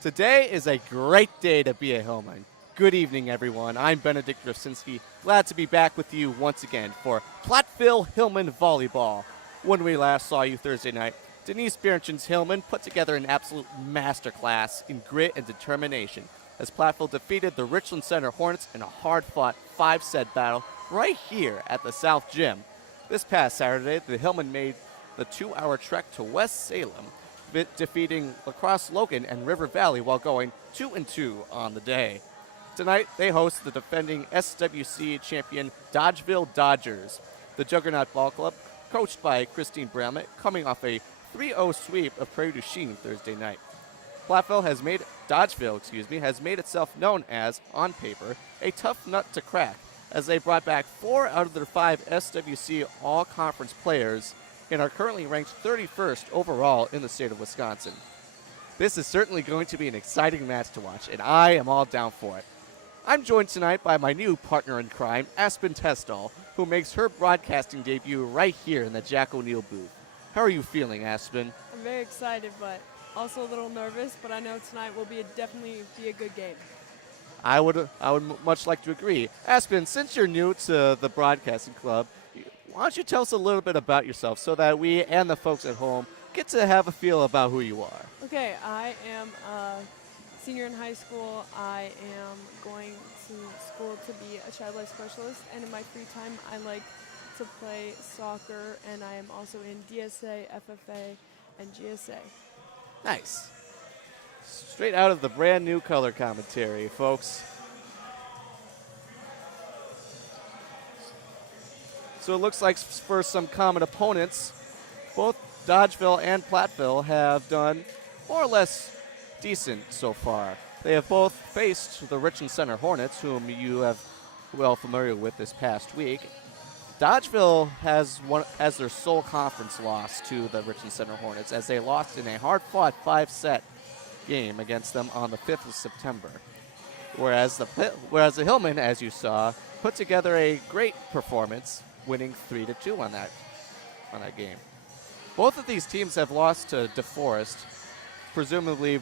Today is a great day to be a Hillman. Good evening, everyone. I'm Benedict Rafsinski. Glad to be back with you once again for Platteville Hillman Volleyball. When we last saw you Thursday night, Denise Berenchen's Hillman put together an absolute masterclass in grit and determination as Platteville defeated the Richland Center Hornets in a hard-fought 5-set battle right here at the South Gym. This past Saturday, the Hillman made the 2-hour trek to West Salem, defeating La Crosse Logan and River Valley while going 2-2 on the day. Tonight, they host the defending SWC champion Dodgeville Dodgers. The Juggernaut Ball Club, coached by Christine Bramlett, coming off a 3-0 sweep of Prairie du Chien Thursday night. Dodgeville has made itself known as, on paper, a tough nut to crack, as they brought back 4 out of their 5 SWC All-Conference players and are currently ranked 31st overall in the state of Wisconsin. This is certainly going to be an exciting match to watch, and I am all down for it. I'm joined tonight by my new partner in crime, Aspen Testall, who makes her broadcasting debut right here in the Jack O'Neill booth. How are you feeling, Aspen? I'm very excited, but also a little nervous, but I know tonight will definitely be a good game. I would much like to agree. Aspen, since you're new to the broadcasting club, why don't you tell us a little bit about yourself so that we and the folks at home get to have a feel about who you are. Okay, I am a senior in high school. I am going to school to be a child life specialist, and in my free time, I like to play soccer, and I am also in DSA, FFA, and GSA. Nice. Straight out of the brand new color commentary, folks. So it looks like for some common opponents, both Dodgeville and Platteville have done more or less decent so far. They have both faced the Richland Center Hornets, whom you have well familiar with this past week. Dodgeville has their sole conference loss to the Richland Center Hornets, as they lost in a hard-fought 5-set game against them on the 5th of September. Whereas the Hillmen, as you saw, put together a great performance, winning 3-2 on that game. Both of these teams have lost to DeForest, presumably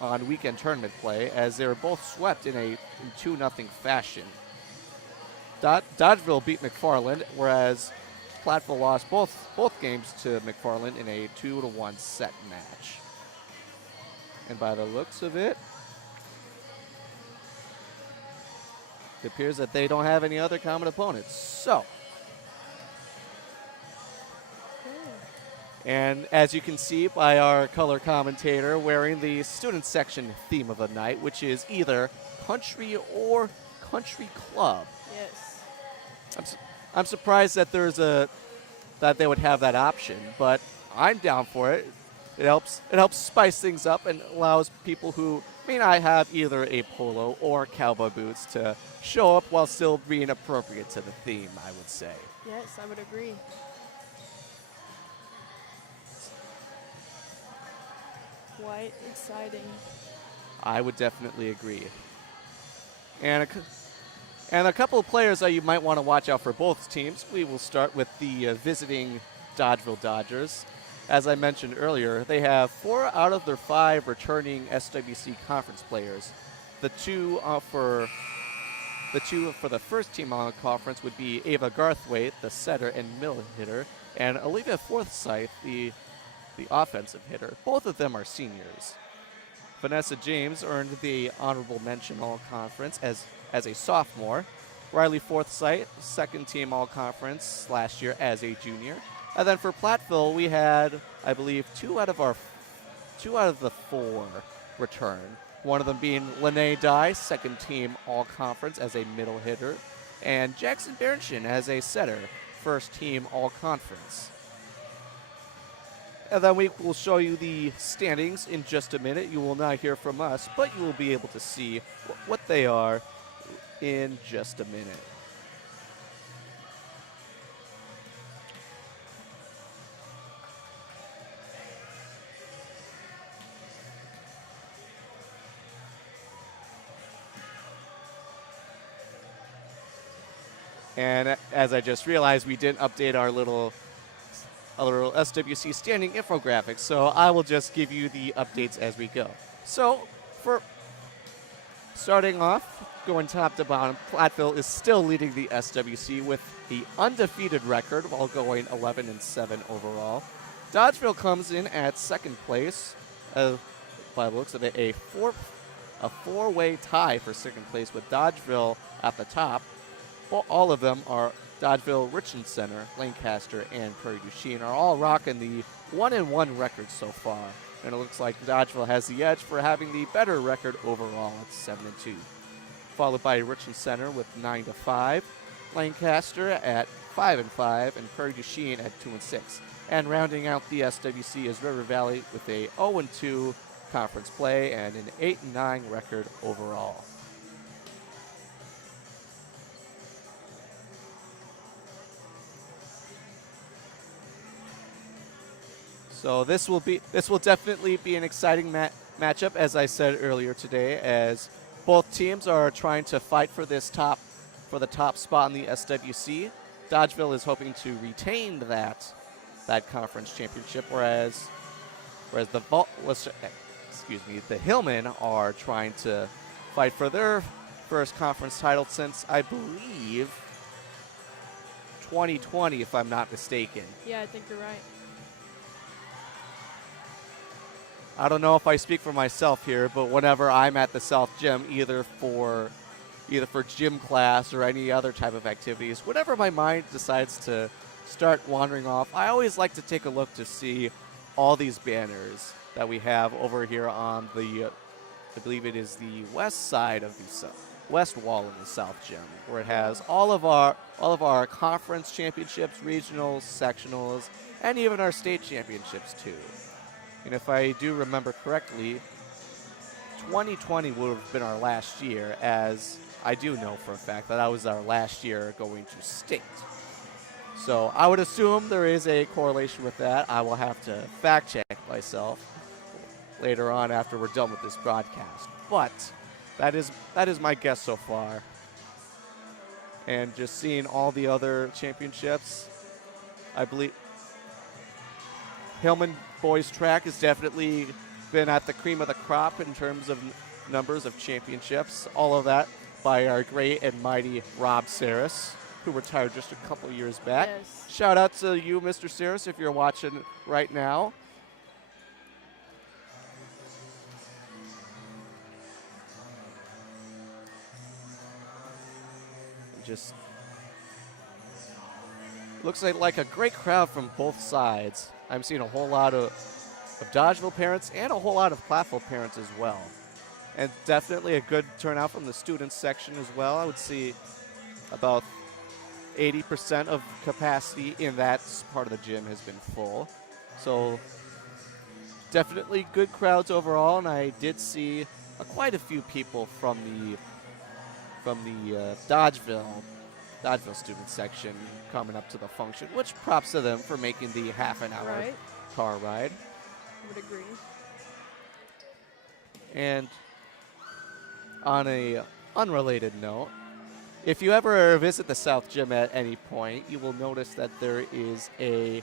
on weekend tournament play, as they were both swept in 2-0 fashion. Dodgeville beat McFarland, whereas Platteville lost both games to McFarland in a 2-1 set match. And by the looks of it, it appears that they don't have any other common opponents. So, and as you can see by our color commentator wearing the student section theme of the night, which is either country or country club. Yes. I'm surprised that that they would have that option, but I'm down for it. It helps spice things up and allows people who may not have either a polo or cowboy boots to show up while still being appropriate to the theme, I would say. Yes, I would agree. Quite exciting. I would definitely agree. And a couple of players that you might want to watch out for both teams. We will start with the visiting Dodgeville Dodgers. As I mentioned earlier, they have 4 out of their 5 returning SWC conference players. The two for the first team on the conference would be Ava Garthwaite, the setter and middle hitter, and Olivia Forsyth, the offensive hitter. Both of them are seniors. Vanessa James earned the honorable mention all-conference as a sophomore. Riley Forsyth, second team all-conference last year as a junior. And then for Platteville, we had, I believe, 2 out of the 4 return. One of them being Lene Dye, second team all-conference as a middle hitter, and Jackson Berenchen as a setter, first team all-conference. And then we will show you the standings in just a minute. You will not hear from us, but you will be able to see what they are in just a minute. And as I just realized, we didn't update our little SWC standing infographics, so I will just give you the updates as we go. So, for starting off, going top to bottom, Platteville is still leading the SWC with the undefeated record while going 11-7 overall. Dodgeville comes in at second place, by the looks of it, a four-way tie for second place with Dodgeville at the top. Well, all of them are Dodgeville, Richland Center, Lancaster, and Prairie du Chien are all rocking the 1-1 record so far. And it looks like Dodgeville has the edge for having the better record overall at 7-2. Followed by Richland Center with 9-5, Lancaster at 5-5, and Prairie du Chien at 2-6. And rounding out the SWC is River Valley with a 0-2 conference play and an 8-9 record overall. So this will definitely be an exciting matchup, as I said earlier today, as both teams are trying to fight for the top spot in the SWC. Dodgeville is hoping to retain that conference championship, whereas the Hillmen are trying to fight for their first conference title since, I believe, 2020, if I'm not mistaken. Yeah, I think you're right. I don't know if I speak for myself here, but whenever I'm at the South Gym, either for gym class or any other type of activities, whenever my mind decides to start wandering off, I always like to take a look to see all these banners that we have over here on the, I believe it is the west side of the west wall of the South Gym, where it has all of our conference championships, regionals, sectionals, and even our state championships too. And if I do remember correctly, 2020 would have been our last year, as I do know for a fact that was our last year going to state. So I would assume there is a correlation with that. I will have to fact check myself later on after we're done with this broadcast. But that is my guess so far. And just seeing all the other championships, I believe Hillman boys track has definitely been at the cream of the crop in terms of numbers of championships. All of that by our great and mighty Rob Saris, who retired just a couple years back. Yes. Shout out to you, Mr. Saris, if you're watching right now. Just looks like a great crowd from both sides. I'm seeing a whole lot of Dodgeville parents and a whole lot of Platteville parents as well. And definitely a good turnout from the students section as well. I would see about 80% of capacity in that part of the gym has been full. So definitely good crowds overall, and I did see quite a few people from the Dodgeville student section coming up to the function, which props to them for making the half an hour car ride. I would agree. And on a unrelated note, if you ever visit the South Gym at any point, you will notice that there is a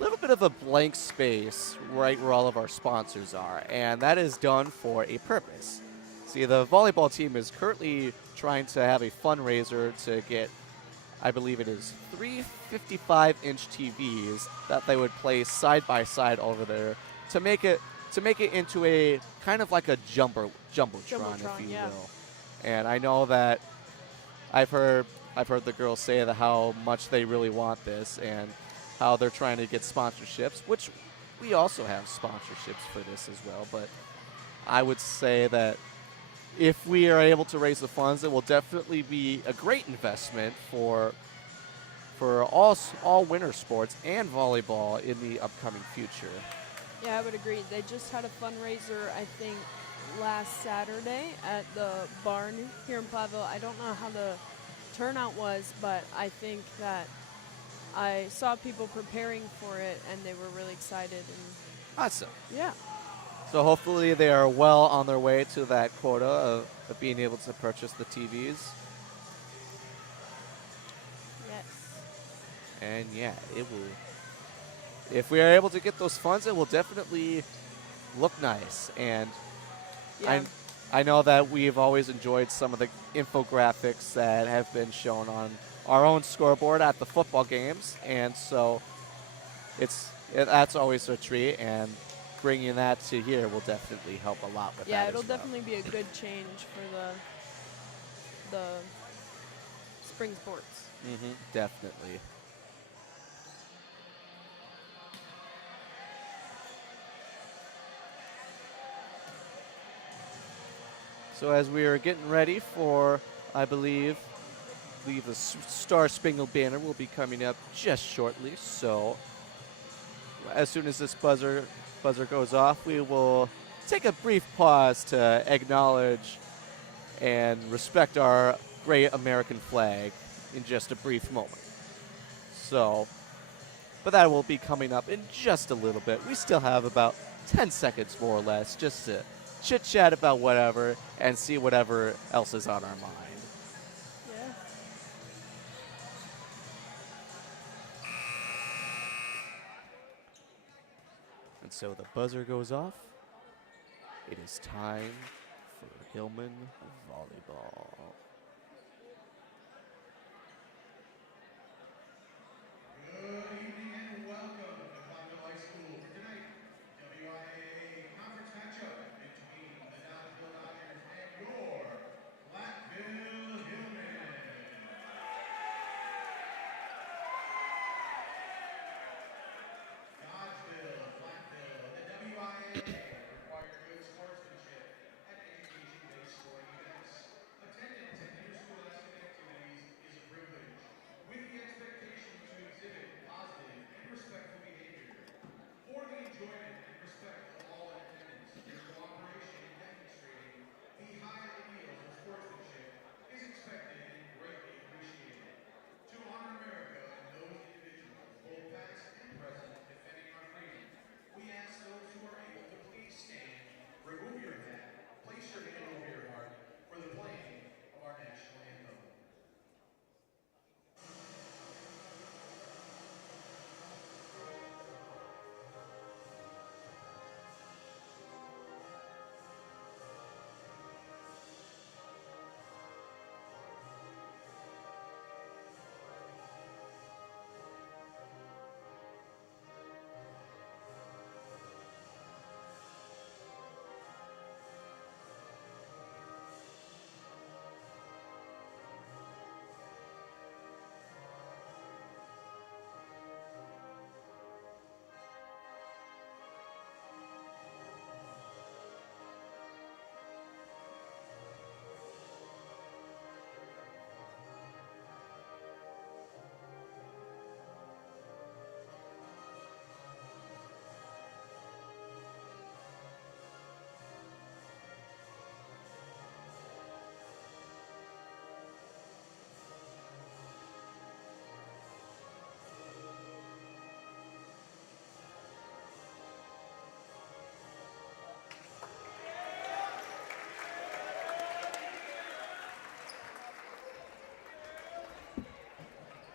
little bit of a blank space right where all of our sponsors are, and that is done for a purpose. See, the volleyball team is currently trying to have a fundraiser to get, I believe it is 3 55-inch TVs that they would place side by side over there to make it into a kind of like a jumbotron, if you will. And I know that I've heard the girls say that how much they really want this and how they're trying to get sponsorships, which we also have sponsorships for this as well. But I would say that if we are able to raise the funds, it will definitely be a great investment for all winter sports and volleyball in the upcoming future. Yeah, I would agree. They just had a fundraiser, I think, last Saturday at the barn here in Platteville. I don't know how the turnout was, but I think that I saw people preparing for it, and they were really excited. And awesome. Yeah. So hopefully they are well on their way to that quota of being able to purchase the TVs. Yes. And yeah, it will. If we are able to get those funds, it will definitely look nice. And Yeah. I know that we've always enjoyed some of the infographics that have been shown on our own scoreboard at the football games, and so that's always a treat. And bringing that to here will definitely help a lot with Yeah, that it'll as well. definitely be a good change for the spring sports. Definitely. So as we are getting ready for, I believe the Star Spangled Banner will be coming up just shortly. So as soon as this buzzer goes off, we will take a brief pause to acknowledge and respect our great American flag in just a brief moment. So, but that will be coming up in just a little bit. We still have about 10 seconds more or less just to chit chat about whatever and see whatever else is on our mind. Yeah. And so the buzzer goes off. It is time for Hillman Volleyball. Good evening and welcome to Platteville High School for tonight. WIAA conference matchup between the Dodgeville Dodgers and your Platteville Hillmen. Dodgeville, Platteville, and the WIAA require good sportsmanship at education-based sporting events. Attendance at interscholastic activities is a privilege, with the expectation to exhibit positive and respectful behavior. For the enjoyment and respect of all in attendance, your cooperation in demonstrating the high ideals of sportsmanship is expected and greatly appreciated. To honor America and those individuals, both past and present, defending our freedom, we ask those who are able to please stand, remove your hat, place your hand over your heart for the playing of our national anthem.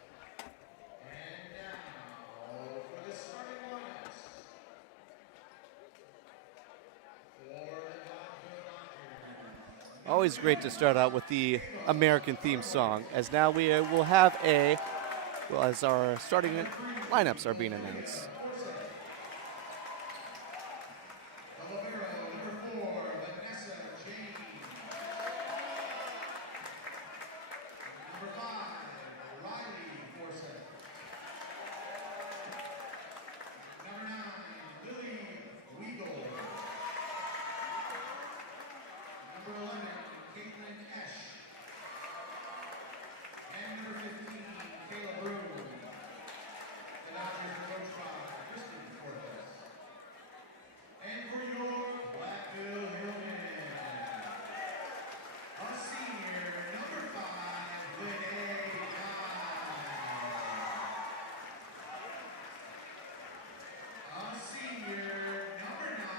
And now for the starting lineups. For the Dodgeville Dodgers. Always great to start out with the American theme song, as now we will have as our starting lineups are being announced. The libero, number 4, Vanessa James. Number 5, Riley Forsett. Number 9, Lily Weigel. Number 11, Caitlin Esch. And number 15, Kayla Broom. The Dodgers are coached by Kristen Fortes. And for your Platteville Hillmen, a senior, number 5, Lene Nye. A senior, number 9,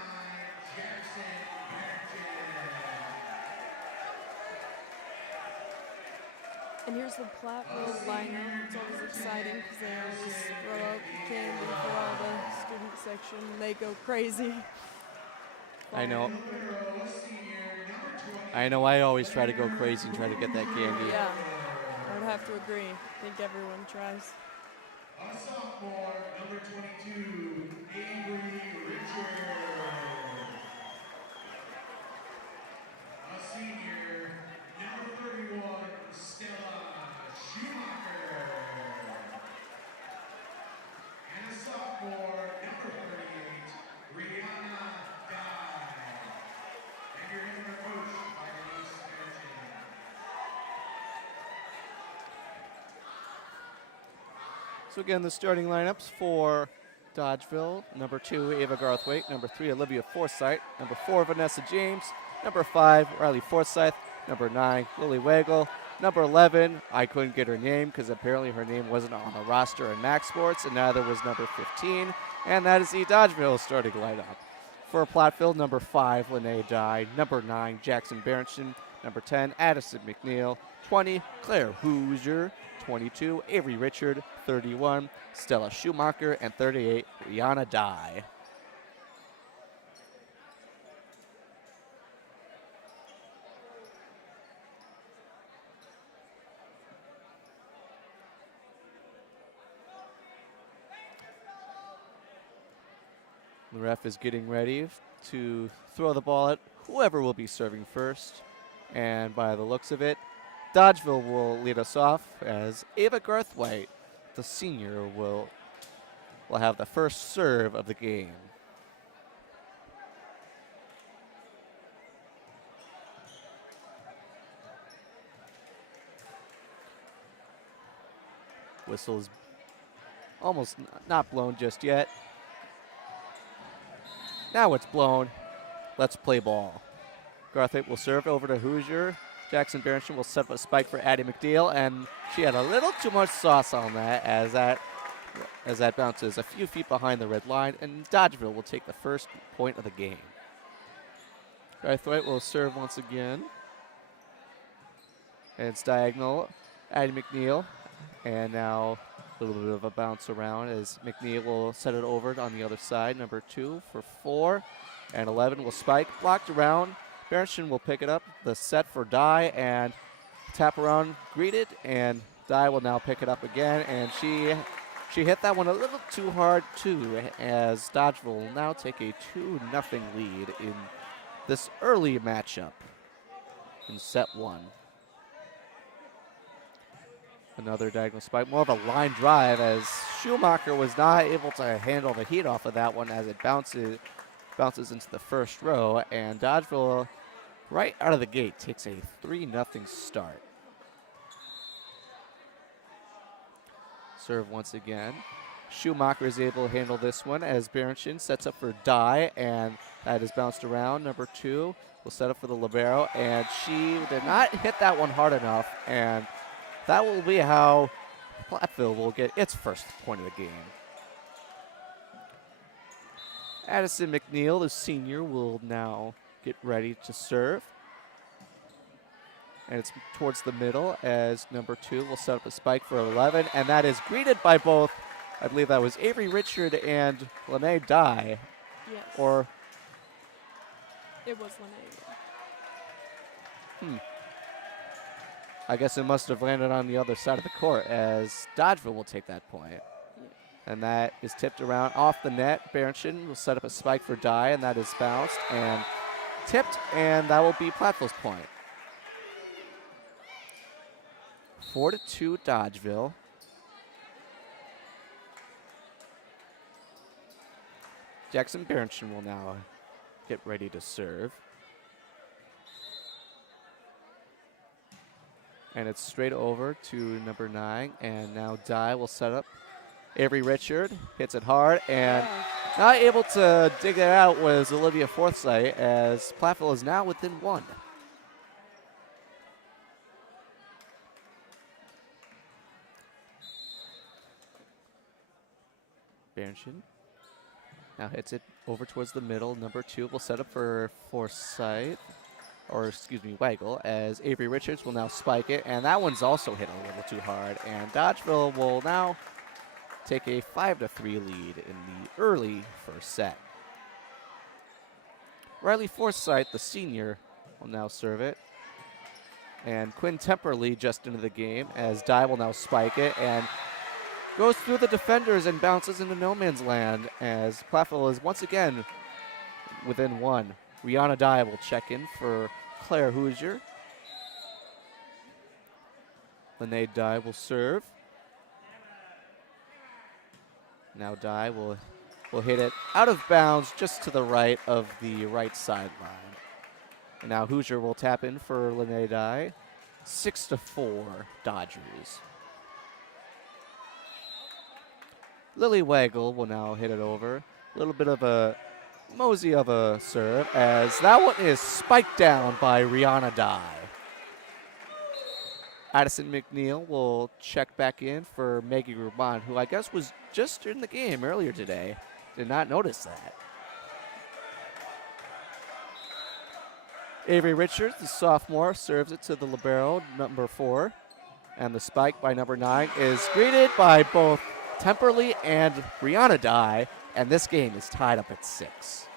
Jackson Barrington. And here's the Platteville lineup. It's always exciting because they always throw out candy for all the student section. They go crazy. I know. Libero, a senior, number 12, I know I always try to go crazy and try to get that candy. Yeah, I would have to agree. I think everyone tries. A sophomore, number 22, Avery Richards. A senior, number 31, Stella Schumacher. And a sophomore, number 38, Rihanna Dye. And your hitting coach by Denise Stanton. So again, the starting lineups for Dodgeville: number 2, Ava Garthwaite; number 3, Olivia Forsythe; number 4, Vanessa James; number 5, Riley Forsythe; number 9, Lily Wagle; number 11, I couldn't get her name because apparently her name wasn't on the roster in Max Sports, and neither was number 15, and that is the Dodgeville starting lineup. For Platteville, number 5, Lene Dye; number 9, Jackson Berenson; number 10, Addison McNeil; 20, Claire Hoosier; 22, Avery Richard; 31, Stella Schumacher; and 38, Rihanna Dye. The ref is getting ready to throw the ball at whoever will be serving first. And by the looks of it, Dodgeville will lead us off as Ava Garthwaite, the senior, will have the first serve of the game. Whistle is almost not blown just yet. Now it's blown. Let's play ball. Garthwaite will serve over to Hoosier. Jackson Berenson will set up a spike for Addie McNeil, and she had a little too much sauce on that as that bounces a few feet behind the red line, and Dodgeville will take the first point of the game. Garthwaite will serve once again. And it's diagonal. Addie McNeil. And now a little bit of a bounce around as McNeil will set it over on the other side. Number 2 for 4. And 11 will spike. Blocked around. Berenson will pick it up. The set for Dye and tap around, greeted, and Dye will now pick it up again. And she hit that one a little too hard too, as Dodgeville will now take a 2-0 lead in this early matchup in set 1. Another diagonal spike, more of a line drive as Schumacher was not able to handle the heat off of that one as it bounces into the first row, and Dodgeville right out of the gate takes a 3-0 start. Serve once again. Schumacher is able to handle this one as Berenson sets up for Dye, and that is bounced around. Number 2 will set up for the libero, and she did not hit that one hard enough, and that will be how Platteville will get its first point of the game. Addison McNeil, the senior, will now get ready to serve. And it's towards the middle as number 2 will set up a spike for 11. And that is greeted by both, I believe that was Avery Richard and Lene Dye. Yes. Or, It was Lene. I guess it must have landed on the other side of the court as Dodgeville will take that point. And that is tipped around off the net. Berenson will set up a spike for Dye, and that is bounced and tipped, and that will be Platteville's point. 4-2 Dodgeville. Jackson Berenson will now get ready to serve. And it's straight over to number 9, and now Dye will set up. Avery Richard hits it hard, and not able to dig it out was Olivia Forsythe as Platteville is now within 1. Berenson now hits it over towards the middle. Number 2 will set up for Forsythe, or excuse me, Weigel, as Avery Richards will now spike it, and that one's also hit a little too hard, and Dodgeville will now take a 5-3 lead in the early first set. Riley Forsythe, the senior, will now serve it. And Quinn Temperley just into the game as Dye will now spike it and goes through the defenders and bounces into no man's land as Platteville is once again within one. Rihanna Dye will check in for Claire Hoosier. Lene Dye will serve. Now Dye will hit it out of bounds just to the right of the right sideline. And now Hoosier will tap in for Lene Dye. 6-4 Dodgers. Lily Waggle will now hit it over. A little bit of a mosey of a serve as that one is spiked down by Rihanna Dye. Addison McNeil will check back in for Maggie Ruban, who I guess was just in the game earlier today. Did not notice that. Avery Richards, the sophomore, serves it to the libero, number 4. And the spike by number 9 is greeted by both Temperley and Rihanna Dye, and this game is tied up at 6.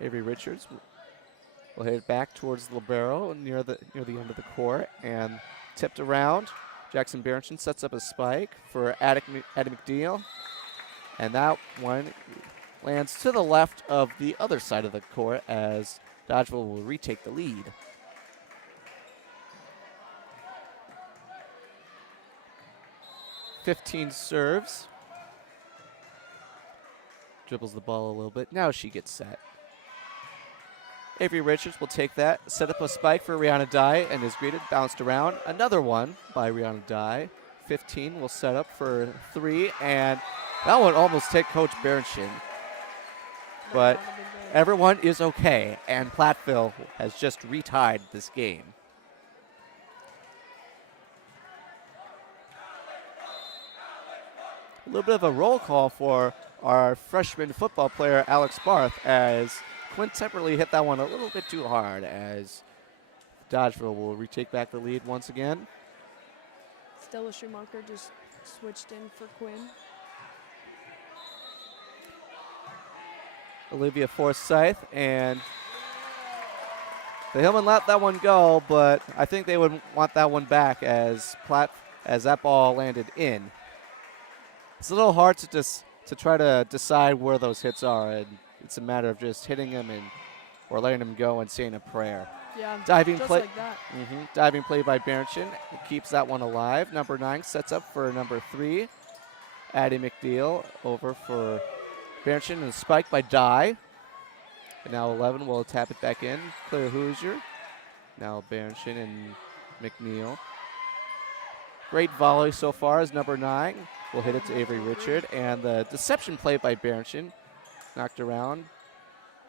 Avery Richards will hit it back towards the libero near the end of the court and tipped around. Jackson Berenson sets up a spike for Addie McNeil, and that one lands to the left of the other side of the court as Dodgeville will retake the lead. .15 serves. Dribbles the ball a little bit. Now she gets set. Avery Richards will take that, set up a spike for Rihanna Dye, and is greeted, bounced around. Another one by Rihanna Dye. 15 will set up for 3, and that one almost take Coach Berenson. But everyone is okay, and Platteville has just retied this game. A little bit of a roll call for our freshman football player, Alex Barth, as Quinn Temperley hit that one a little bit too hard as Dodgeville will retake back the lead once again. Stella Schumacher just switched in for Quinn. Olivia Forsyth, and the Hillman let that one go, but I think they would want that one back as that ball landed in. It's a little hard to try to decide where those hits are, and it's a matter of just hitting them or letting them go and saying a prayer. Yeah, diving just play, like that. Diving play by Berenson keeps that one alive. Number 9 sets up for number 3. Addie McNeil over for Berenson, and spike by Dye. And now 11 will tap it back in. Claire Hoosier. Now Berenson and McNeil. Great volley so far as number 9 will hit it to Avery Richard. And the deception play by Berenson. Knocked around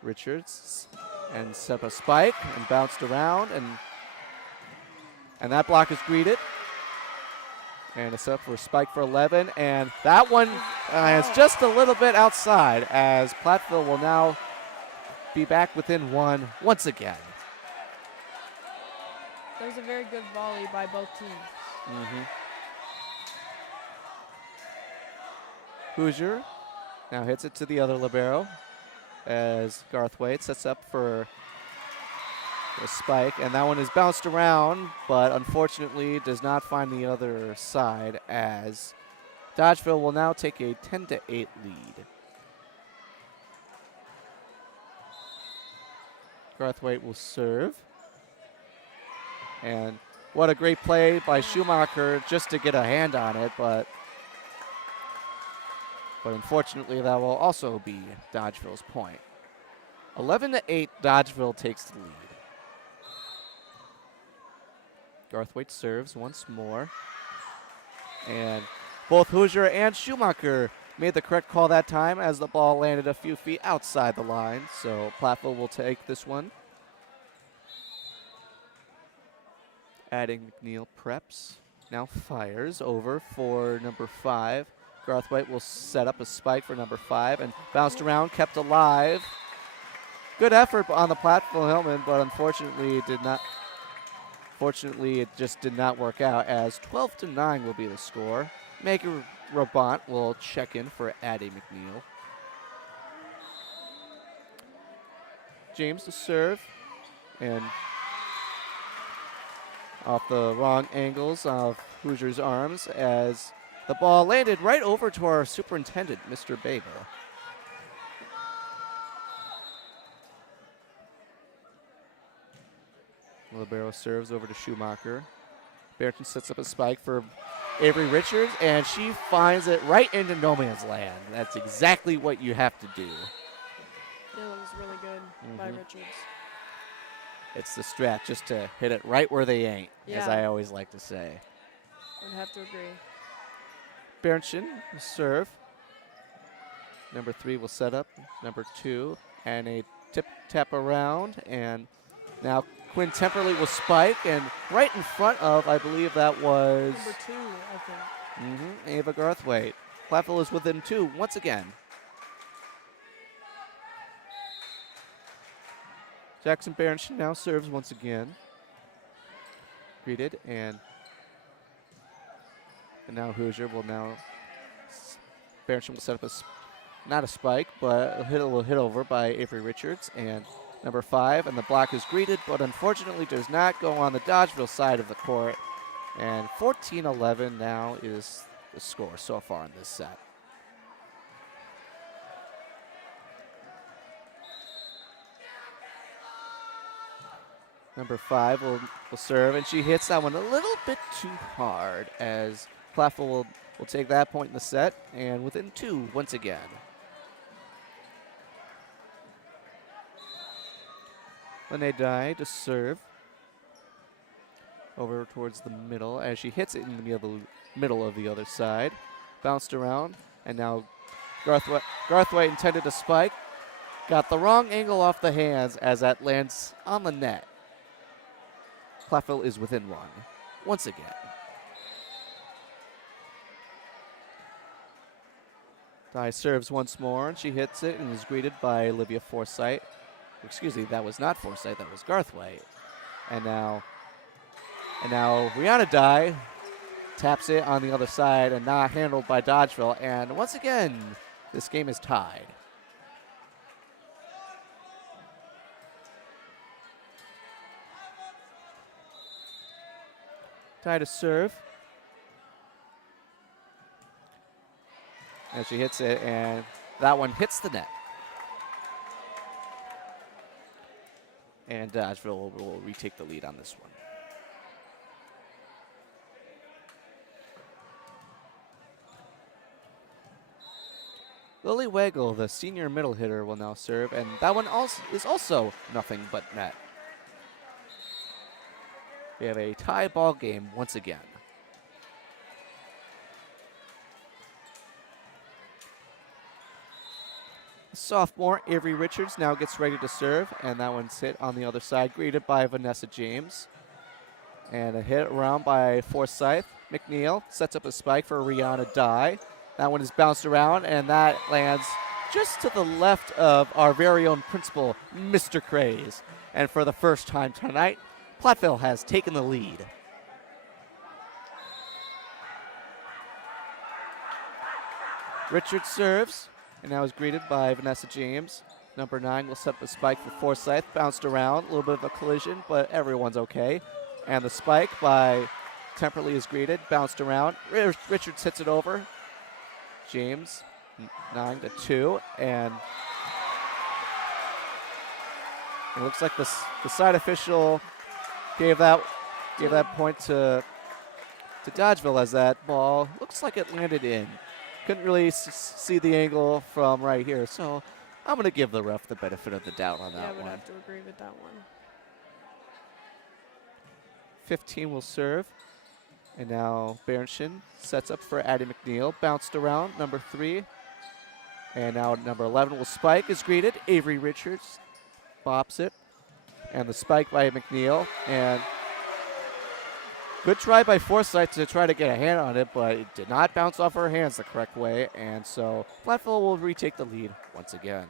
Richards and set up a spike and bounced around. And that block is greeted. And a set up for a spike for 11. And that one is just a little bit outside as Platteville will now be back within 1 once again. That was a very good volley by both teams. Hoosier now hits it to the other libero as Garth Wade sets up for a spike, and that one is bounced around, but unfortunately does not find the other side as Dodgeville will now take a 10-8 lead. Garth Wade will serve. And what a great play by Schumacher just to get a hand on it, but unfortunately that will also be Dodgeville's point. 11-8, Dodgeville takes the lead. Garthwaite serves once more. And both Hoosier and Schumacher made the correct call that time as the ball landed a few feet outside the line. So Platteville will take this one. Adding McNeil preps. Now fires over for number 5. Garthwaite will set up a spike for number 5 and bounced around, kept alive. Good effort on the Platteville Hillman, but unfortunately it just did not work out as 12-9 will be the score. Megan Robant will check in for Addie McNeil. James to serve. And off the wrong angles of Hoosiers' arms as the ball landed right over to our superintendent, Mr. Babel. Libero serves over to Schumacher. Barrington sets up a spike for Avery Richards, and she finds it right into no man's land. That's exactly what you have to do. Yeah, that was really good by Richards. It's the strat, just to hit it right where they ain't, as Yeah. I always like to say. Would have to agree. Barrington will serve. Number 3 will set up. Number 2, and a tip-tap around, and now Quinn Temperley will spike, and right in front of, I believe that was Number 2, I think. Ava Garthwaite. Platteville is within 2 once again. Jackson Barrington now serves once again. Greeted, and now Hoosier will now, Barrington will set up not a spike, but a little hit over by Avery Richards, and number 5, and the block is greeted, but unfortunately does not go on the Dodgeville side of the court. And 14-11 now is the score so far in this set. Number 5 will serve, and she hits that one a little bit too hard as Platteville will take that point in the set, and within 2 once again. Lene Dye to serve over towards the middle as she hits it in the middle of the other side. Bounced around, and now Garthwaite intended to spike. Got the wrong angle off the hands as that lands on the net. Platteville is within 1 once again. Dye serves once more, and she hits it and is greeted by Olivia Forsythe. Excuse me, that was not Forsythe, that was Garthwaite. And now Rihanna Dye taps it on the other side and not handled by Dodgeville. And once again, this game is tied. Dye to serve. And she hits it, and that one hits the net. And Dodgeville will retake the lead on this one. Lily Wagle, the senior middle hitter, will now serve, and that one is also nothing but net. We have a tie ball game once again. Sophomore Avery Richards now gets ready to serve, and that one's hit on the other side, greeted by Vanessa James. And a hit around by Forsythe. McNeil sets up a spike for Rihanna Dye. That one is bounced around, and that lands just to the left of our very own principal, Mr. Craze. And for the first time tonight, Platteville has taken the lead. Richards serves, and now is greeted by Vanessa James. Number 9 will set up a spike for Forsythe. Bounced around, a little bit of a collision, but everyone's okay. And the spike by Temperley is greeted, bounced around. Richards hits it over. James, 9-2, and it looks like the side official gave that point to Dodgeville as that ball looks like it landed in. Couldn't really see the angle from right here, so I'm going to give the ref the benefit of the doubt on that one. Yeah, I would have to agree with that one. 15 will serve. And now Barrington sets up for Addie McNeil. Bounced around, number 3. And now number 11 will spike, is greeted. Avery Richards bops it. And the spike by McNeil. And good try by Forsythe to try to get a hand on it, but it did not bounce off her hands the correct way. And so Platteville will retake the lead once again.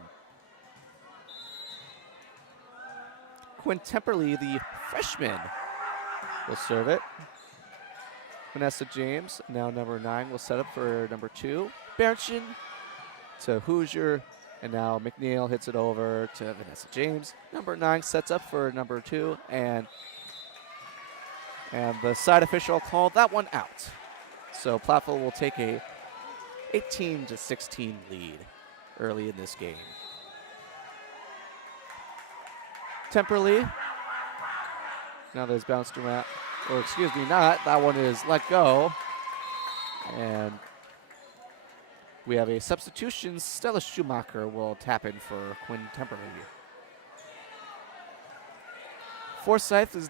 Quinn Temperley, the freshman, will serve it. Vanessa James, now number 9, will set up for number 2. Barrington to Hoosier And now McNeil hits it over to Vanessa James. Number 9 sets up for number 2, and the side official called that one out. So Platteville will take a 18-16 lead early in this game. Temperley. Now that it's bounced around, or excuse me, not. That one is let go. And we have a substitution. Stella Schumacher will tap in for Quinn Temperley. Forsyth is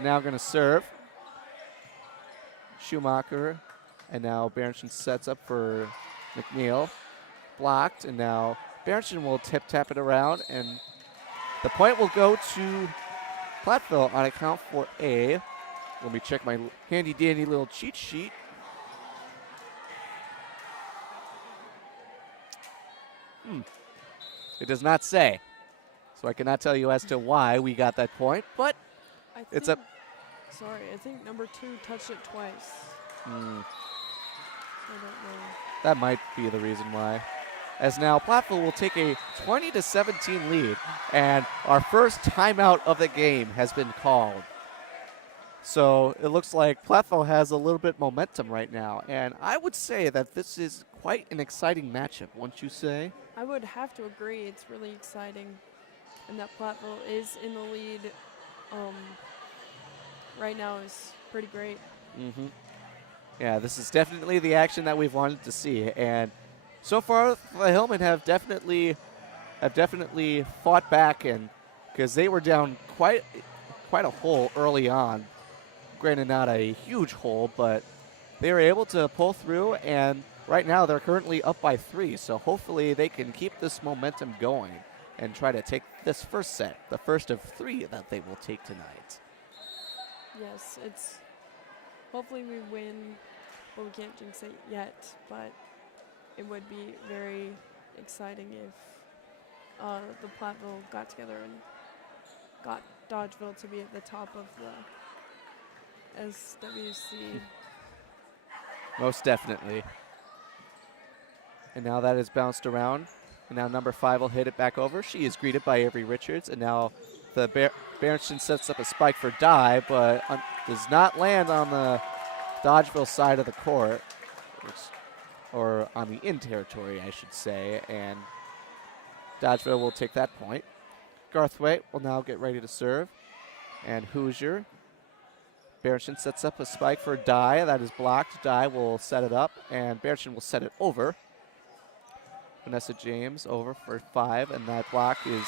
now going to serve. Schumacher, and now Berenson sets up for McNeil. Blocked, and now Berenson will tap it around, and the point will go to Platteville on account for A. Let me check my handy dandy little cheat sheet. It does not say, so I cannot tell you as to why we got that point, but it's a. Sorry, I think number 2 touched it twice. I don't know. That might be the reason why. As now Platteville will take a 20-17 lead, and our first timeout of the game has been called. So it looks like Platteville has a little bit momentum right now, and I would say that this is quite an exciting matchup, wouldn't you say? I would have to agree. It's really exciting, and that Platteville is in the lead right now is pretty great. Yeah, this is definitely the action that we've wanted to see, and so far the Hillmen have definitely fought back, and because they were down quite a hole early on. Granted, not a huge hole, but they were able to pull through, and right now they're currently up by 3, so hopefully they can keep this momentum going and try to take this first set, the first of 3 that they will take tonight. Yes, it's hopefully we win, but we can't jinx it yet, but it would be very exciting if the Platteville got together and got Dodgeville to be at the top of the SWC. Most definitely. And now that is bounced around. And now number 5 will hit it back over. She is greeted by Avery Richards. And now the Berenson sets up a spike for Dye, but does not land on the Dodgeville side of the court. Or on the in territory, I should say. And Dodgeville will take that point. Garthwaite will now get ready to serve. And Hoosier. Berenson sets up a spike for Dye. That is blocked. Dye will set it up, and Berenson will set it over. Vanessa James over for 5, and that block is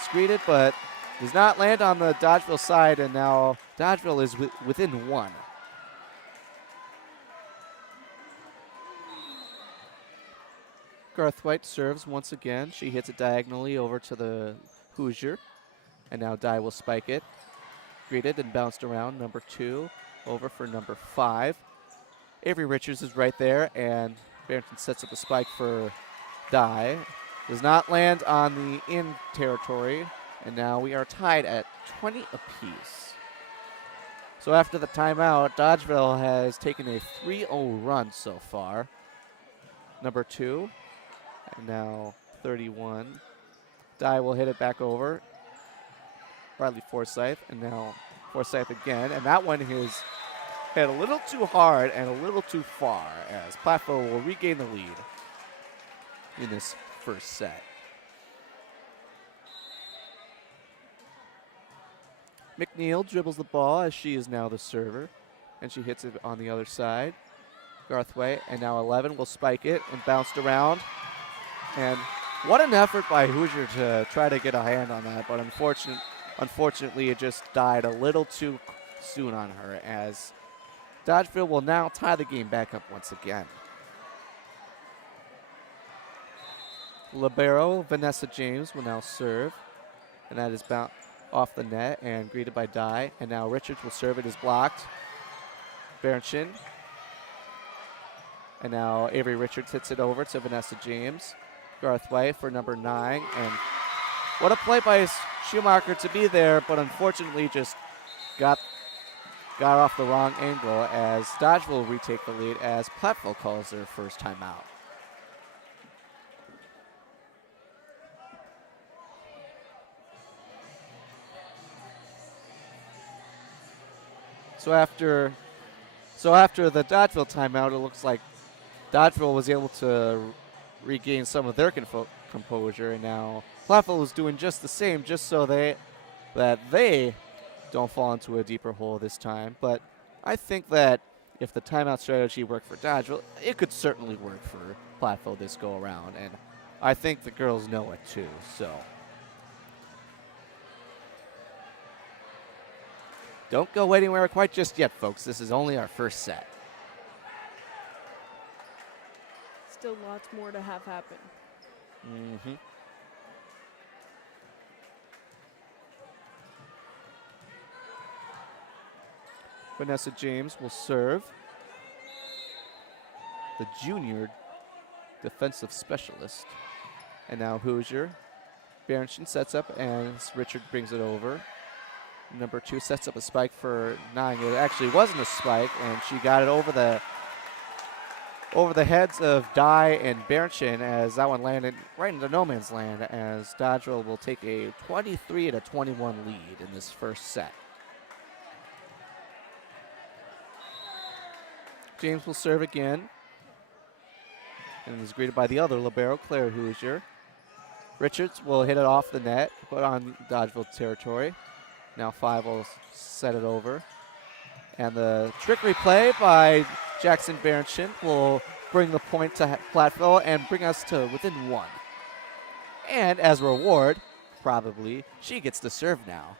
screened, but does not land on the Dodgeville side, and now Dodgeville is within 1. Garthwaite serves once again. She hits it diagonally over to the Hoosier, and now Dye will spike it. Greeted and bounced around. Number 2 over for number 5. Avery Richards is right there, and Berenson sets up a spike for Dye. Does not land on the in territory, and now we are tied at 20 apiece. So after the timeout, Dodgeville has taken a 3-0 run so far. Number 2, and now 31. Dye will hit it back over. Bradley Forsyth, and now Forsyth again, and that one is hit a little too hard and a little too far, as Platteville will regain the lead in this first set. McNeil dribbles the ball as she is now the server, and she hits it on the other side. Garthwaite, and now 11 will spike it and bounced around, and what an effort by Hoosier to try to get a hand on that, but unfortunately, it just died a little too soon on her, as Dodgeville will now tie the game back up once again. Libero Vanessa James will now serve, and that is off the net and greeted by Dye. And now Richards will serve. It is blocked. Berenson. And now Avery Richards hits it over to Vanessa James. Garthwaite for number 9, and what a play by Schumacher to be there, but unfortunately just got off the wrong angle, as Dodgeville retake the lead as Platteville calls their first timeout. So after the Dodgeville timeout, it looks like Dodgeville was able to regain some of their composure, and now Platteville is doing just the same, just so they don't fall into a deeper hole this time. But I think that if the timeout strategy worked for Dodgeville, it could certainly work for Platteville this go around, and I think the girls know it too. So don't go anywhere quite just yet, folks. This is only our first set. Still lots more to have happen. Mm-hmm. Vanessa James will serve. The junior defensive specialist. And now Hoosier. Berenson sets up, and Richard brings it over. Number 2 sets up a spike for 9. It actually wasn't a spike, and she got it over the heads of Dye and Berenson as that one landed right into no man's land, as Dodgeville will take a 23-21 lead in this first set. James will serve again, and is greeted by the other libero, Claire Hoosier. Richards will hit it off the net, put on Dodgeville territory. Now 5 will set it over. And the trickery play by Jackson Berenson will bring the point to Platteville and bring us to within 1. And as a reward, probably, she gets to serve now.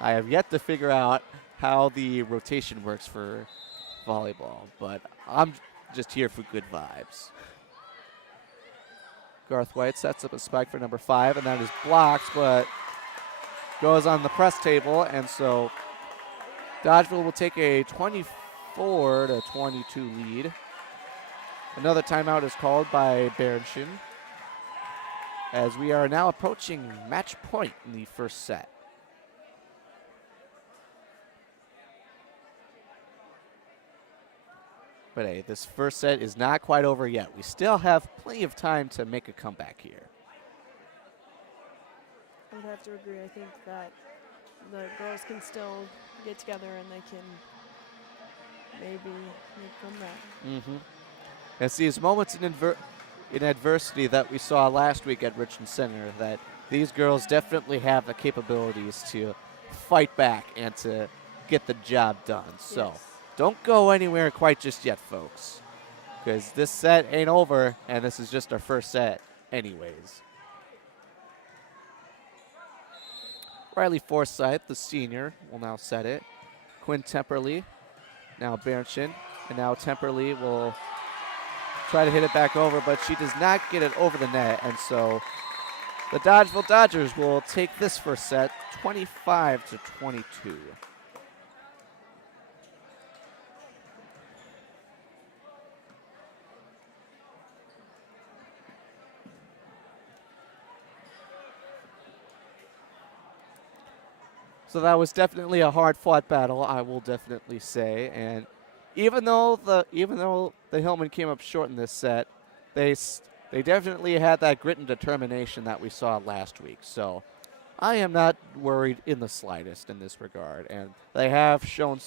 I have yet to figure out how the rotation works for volleyball, but I'm just here for good vibes. Garth White sets up a spike for number 5, and that is blocked, but goes on the press table, and so Dodgeville will take a 24-22 lead. Another timeout is called by Berenson, as we are now approaching match point in the first set. But hey, this first set is not quite over yet. We still have plenty of time to make a comeback here. I would have to agree. I think that the girls can still get together and they can maybe make a comeback. Mm-hmm. It's these moments in adversity that we saw last week at Richmond Center that these girls definitely have the capabilities to fight back and to get the job done. So. Yes. Don't go anywhere quite just yet, folks, because this set ain't over, and this is just our first set anyways. Riley Forsyth, the senior, will now set it. Quinn Temperley, now Berenson, and now Temperley will try to hit it back over, but she does not get it over the net, and so the Dodgeville Dodgers will take this first set 25-22. So that was definitely a hard-fought battle, I will definitely say. And even though the Hillman came up short in this set, they definitely had that grit and determination that we saw last week. So I am not worried in the slightest in this regard. And they have shown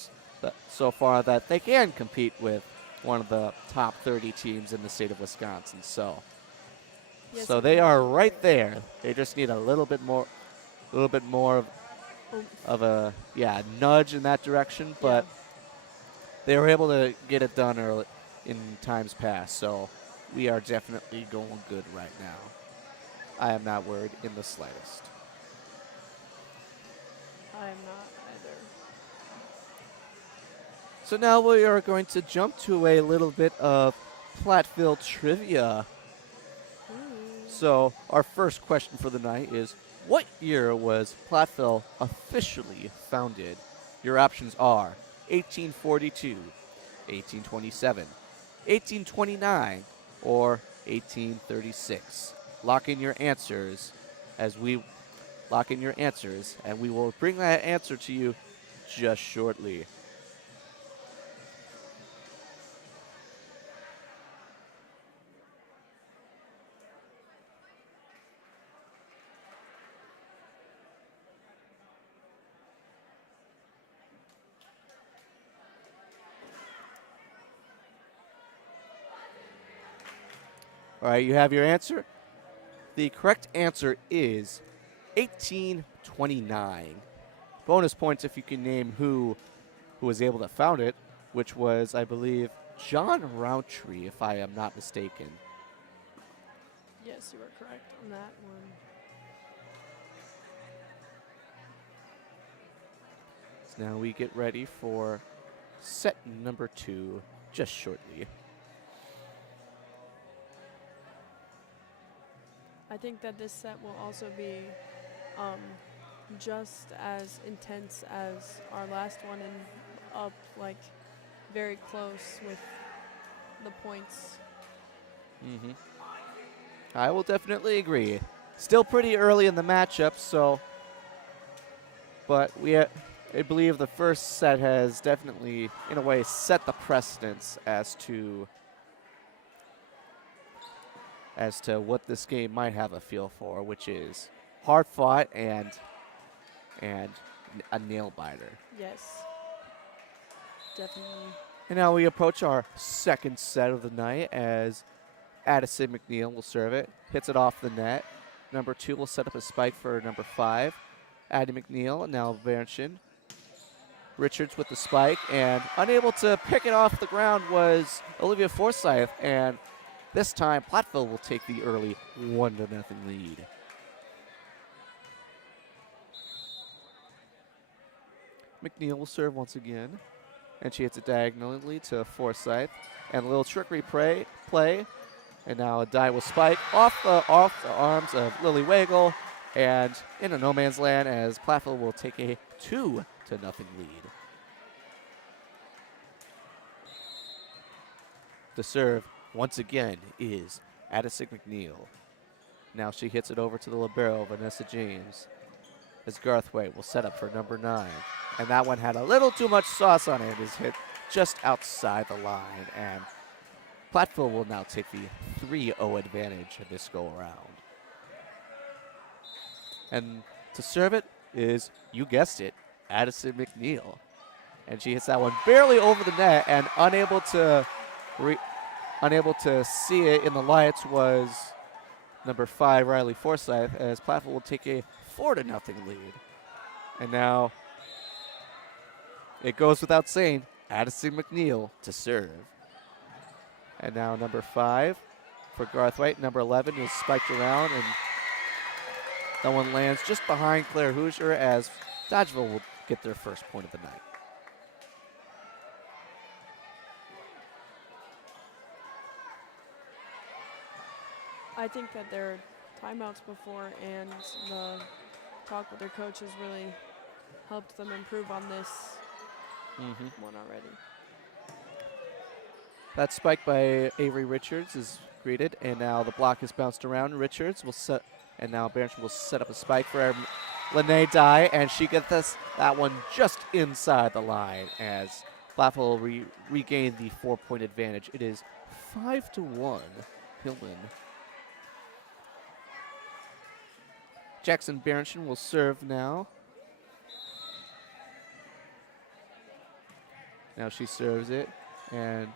so far that they can compete with one of the top 30 teams in the state of Wisconsin. So, Yes, so they are right there. They just need a little bit more of a nudge in that direction, but they were able to get it done early in times past, so we are definitely going good right now. I am not worried in the slightest. I am not either. So now we are going to jump to a little bit of Platteville trivia. So our first question for the night is, what year was Platteville officially founded? Your options are 1842, 1827, 1829, or 1836. Lock in your answers, and we will bring that answer to you just shortly. All right, you have your answer. The correct answer is 1829. Bonus points if you can name who was able to found it, which was, I believe, John Roundtree, if I am not mistaken. Yes, you are correct on that one. So now we get ready for set number 2 just shortly. I think that this set will also be just as intense as our last one and up like very close with the points. Mm-hmm. I will definitely agree. Still pretty early in the matchup, so. But I believe the first set has definitely, in a way, set the precedence as to what this game might have a feel for, which is hard fought and a nail biter. Yes, definitely. And now we approach our second set of the night as Addison McNeil will serve it, hits it off the net. Number 2 will set up a spike for number 5. Addie McNeil, now Berenson. Richards with the spike, and unable to pick it off the ground was Olivia Forsyth, and this time Platteville will take the early 1-0 lead. McNeil will serve once again, and she hits it diagonally to Forsyth, and a little trickery play, and now a die will spike off the arms of Lily Wagle, and in a no man's land as Platteville will take a 2-0 lead. The serve once again is Addison McNeil. Now she hits it over to the libero, Vanessa James, as Garth White will set up for number 9. And that one had a little too much sauce on it. It is hit just outside the line, and Platteville will now take the 3-0 advantage of this go around. And to serve it is, you guessed it, Addison McNeil. And she hits that one barely over the net, and unable to see it in the lights was number 5, Riley Forsyth, as Platteville will take a 4-0 lead. And now it goes without saying, Addison McNeil to serve. And now number 5 for Garth White. Number 11 is spiked around, and that one lands just behind Claire Hoosier as Dodgeville will get their first point of the night. I think that their timeouts before and the talk with their coaches really helped them improve on this one already. That spike by Avery Richards is greeted, and now the block is bounced around. Richards will set, and now Berenson will set up a spike for Lene Dye, and she gets that one just inside the line as Platteville will regain the 4-point advantage. It is 5-1 Hillman. Jackson Berenson will serve now. Now she serves it, and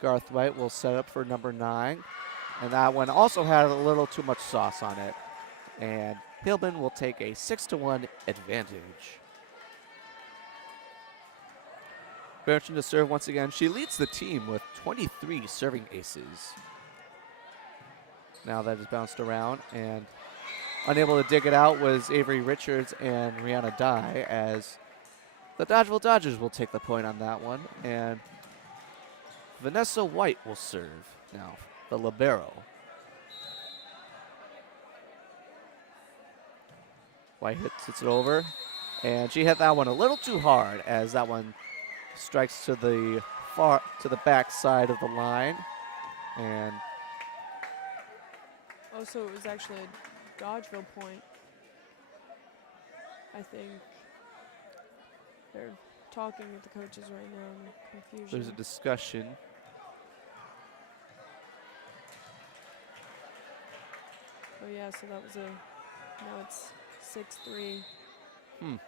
Garth White will set up for number 9. And that one also had a little too much sauce on it. And Hillman will take a 6-1 advantage. Berenson to serve once again. She leads the team with 23 serving aces. Now that is bounced around, and unable to dig it out was Avery Richards and Rihanna Dye, as the Dodgeville Dodgers will take the point on that one. And Vanessa White will serve now, the libero. White hits it over, and she hit that one a little too hard as that one strikes to the back side of the line. And Also, it was actually a Dodgeville point. I think they're talking with the coaches right now in confusion. there's a discussion. Oh yeah, so that was now it's 6-3.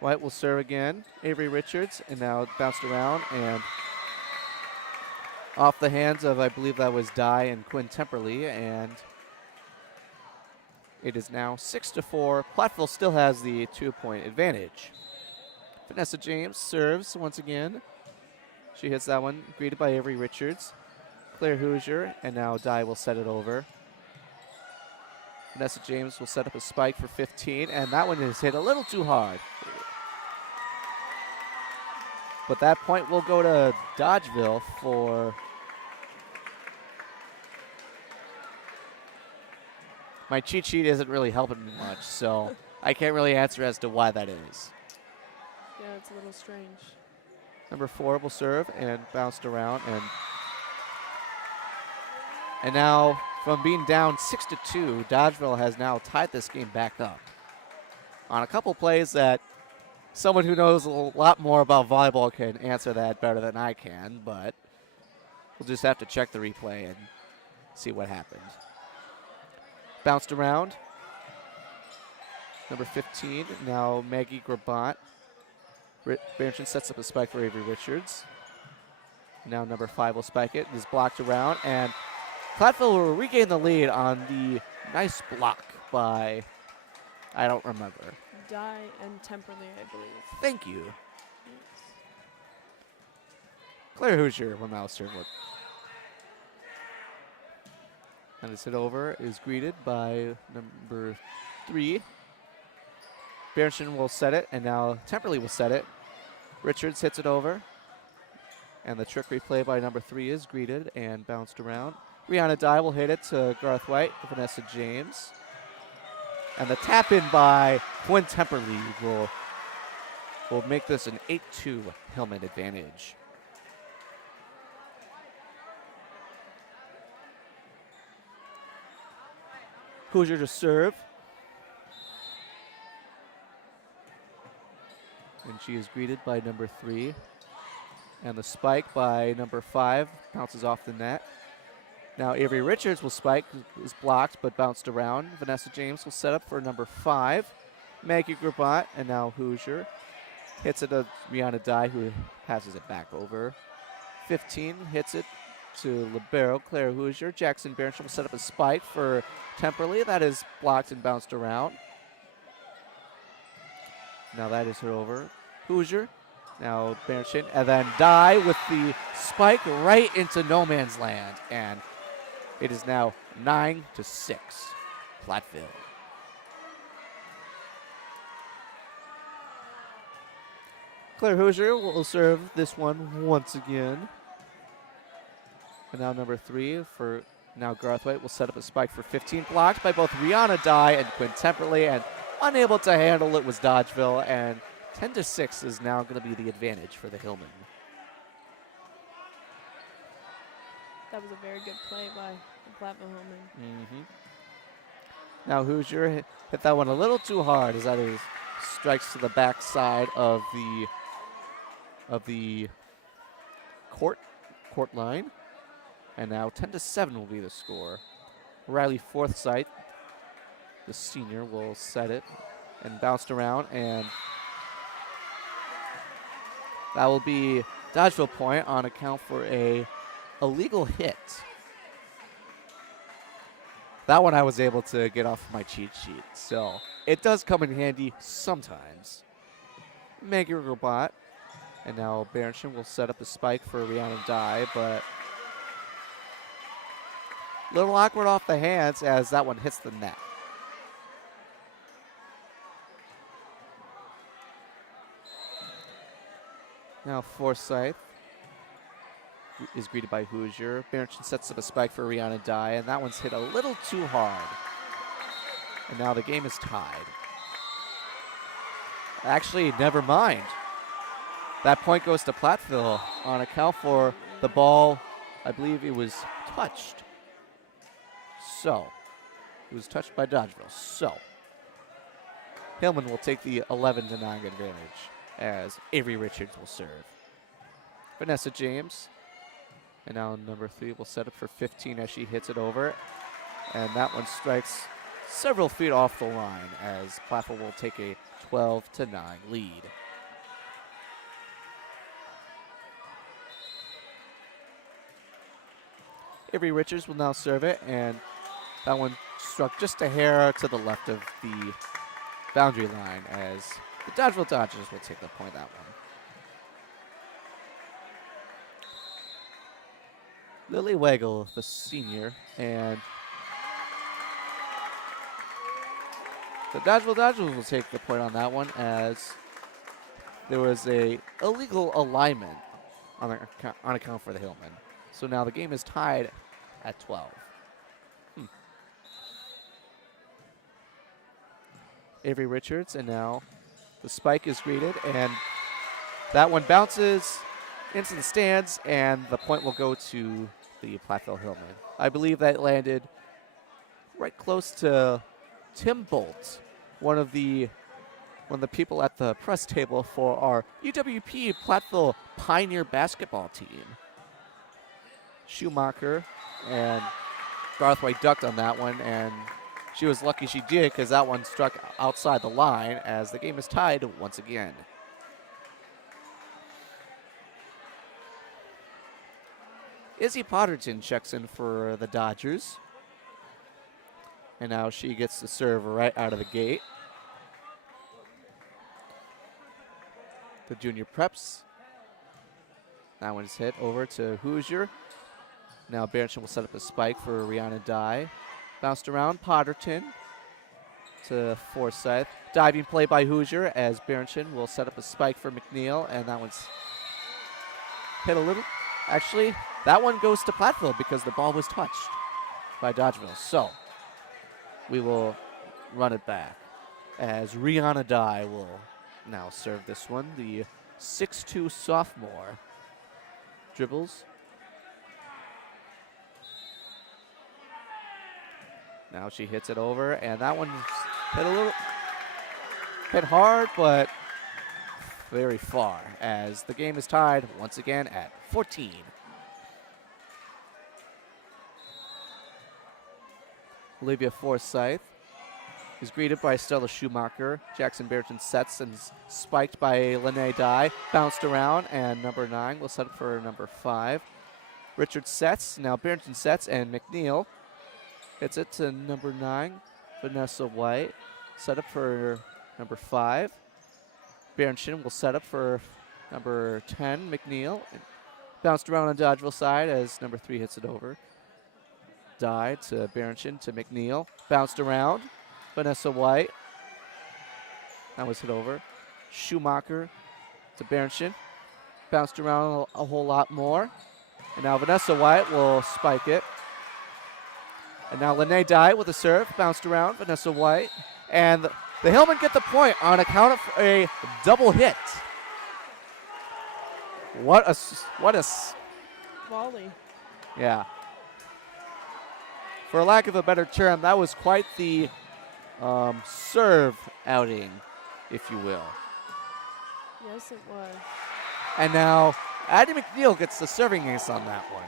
White will serve again. Avery Richards, and now bounced around and off the hands of, I believe that was Dye and Quinn Temperley, and it is now 6-4. Platteville still has the 2-point advantage. Vanessa James serves once again. She hits that one, greeted by Avery Richards. Claire Hoosier, and now Dye will set it over. Vanessa James will set up a spike for 15, and that one is hit a little too hard. But that point will go to Dodgeville for my cheat sheet isn't really helping me much, so I can't really answer as to why that is. Yeah, it's a little strange. Number 4 will serve and bounced around, and now from being down 6-2, Dodgeville has now tied this game back up on a couple plays that someone who knows a lot more about volleyball can answer that better than I can, but we'll just have to check the replay and see what happened. Bounced around. Number 15, now Maggie Grabant. Barrington sets up a spike for Avery Richards. Now number 5 will spike it. It is blocked around, and Platteville will regain the lead on the nice block by, I don't remember. Dye and Temperley, I believe. Thank you. Yes. Claire Hoosier will now serve it. And it's hit over, is greeted by number 3. Barrington will set it, and now Temperley will set it. Richards hits it over. And the trick replay by number 3 is greeted and bounced around. Rihanna Dye will hit it to Garth White, Vanessa James. And the tap in by Quinn Temperley will make this an 8-2 Hillman advantage. Hoosier to serve. And she is greeted by number 3. And the spike by number 5 bounces off the net. Now Avery Richards will spike, is blocked but bounced around. Vanessa James will set up for number 5. Maggie Grabant, and now Hoosier hits it to Rihanna Dye, who passes it back over. 15 hits it to libero Claire Hoosier. Jackson Barrington will set up a spike for Temperley. That is blocked and bounced around. Now that is hit over. Hoosier. Now Barrington, and then Dye with the spike right into no man's land, and it is now 9-6, Platteville. Claire Hoosier will serve this one once again. And now number 3 for now Garth White will set up a spike for 15, blocked by both Rihanna Dye and Quinn Temperley, and unable to handle it was Dodgeville, and 10-6 is now going to be the advantage for the Hillmen. That was a very good play by the Platteville Hillmen. Now Hoosier hit that one a little too hard, as that is strikes to the backside of the court line. And now 10-7 will be the score. Riley Forsythe, the senior, will set it and bounced around, and that will be Dodgeville point on account for a illegal hit. That one I was able to get off my cheat sheet, so it does come in handy sometimes. Maggie Robot, and now Barrington will set up a spike for Rihanna Dye, but a little awkward off the hands as that one hits the net. Now Forsythe is greeted by Hoosier. Barrington sets up a spike for Rihanna Dye, and that one's hit a little too hard. And now the game is tied. Actually, never mind. That point goes to Platteville on account for the ball. I believe it was touched. So, it was touched by Dodgeville. So, Hillman will take the 11-9 advantage as Avery Richards will serve. Vanessa James, and now number 3 will set up for 15 as she hits it over. And that one strikes several feet off the line as Platteville will take a 12-9 lead. Avery Richards will now serve it, and that one struck just a hair to the left of the boundary line as the Dodgeville Dodgers will take the point that one. Lily Waggle, the senior, and the Dodgeville Dodgers will take the point on that one as there was a illegal alignment on account for the Hillman. So now the game is tied at 12. Avery Richards, and now the spike is greeted, and that one bounces into the stands, and the point will go to the Platteville Hillman. I believe that landed right close to Tim Bolt, one of the people at the press table for our UWP Platteville Pioneer basketball team. Schumacher and Garthwaite ducked on that one, and she was lucky she did because that one struck outside the line as the game is tied once again. Izzy Potterton checks in for the Dodgers. And now she gets the serve right out of the gate. The junior preps. That one's hit over to Hoosier. Now Berenson will set up a spike for Rihanna Dye. Bounced around, Potterton to Forsyth. Diving play by Hoosier as Berenson will set up a spike for McNeil, and that one's hit a little. Actually, that one goes to Platteville because the ball was touched by Dodgeville. So we will run it back as Rihanna Dye will now serve this one. The 6'2" sophomore dribbles. Now she hits it over, and that one hit hard, but very far as the game is tied once again at 14. Olivia Forsyth is greeted by Stella Schumacher. Jackson Berenson sets and spiked by Lene Dye. Bounced around, and number 9 will set up for number 5. Richard sets, now Berenson sets, and McNeil hits it to number 9, Vanessa White. Set up for number 5. Berenson will set up for number 10, McNeil. Bounced around on Dodgeville side as number 3 hits it over. Dye to Berenson to McNeil. Bounced around. Vanessa White. That was hit over. Schumacher to Berenson. Bounced around a whole lot more. And now Vanessa White will spike it. And now Lene Dye with a serve. Bounced around. Vanessa White. And the Hillmen get the point on account of a double hit. What a volley. Yeah. For lack of a better term, that was quite the serve outing, if you will. Yes, it was. And now Addie McNeil gets the serving ace on that one.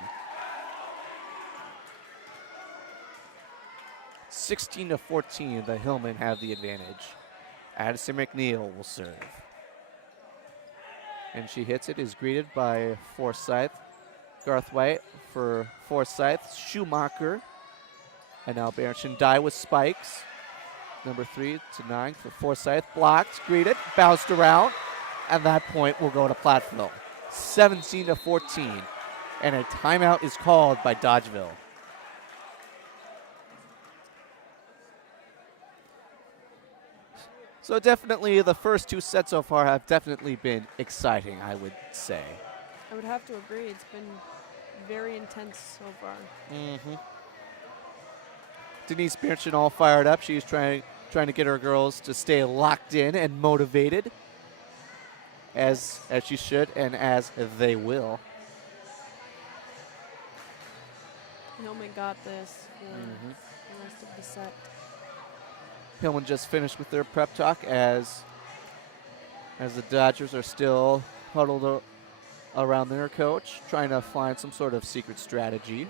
16-14, the Hillmen have the advantage. Addison McNeil will serve. And she hits it, is greeted by Forsyth. Garthwaite for Forsyth. Schumacher. And now Berenson Dye with spikes. Number 3 to 9 for Forsyth. Blocked, greeted, bounced around. And that point will go to Platteville. 17-14. And a timeout is called by Dodgeville. So definitely the first 2 sets so far have definitely been exciting, I would say. I would have to agree. It's been very intense so far. Mm-hmm. Denise Berenson all fired up. She's trying to get her girls to stay locked in and motivated, as she should and as they will. Hillman got this for the rest of the set. Hillman just finished with their prep talk as the Dodgers are still huddled around their coach, trying to find some sort of secret strategy.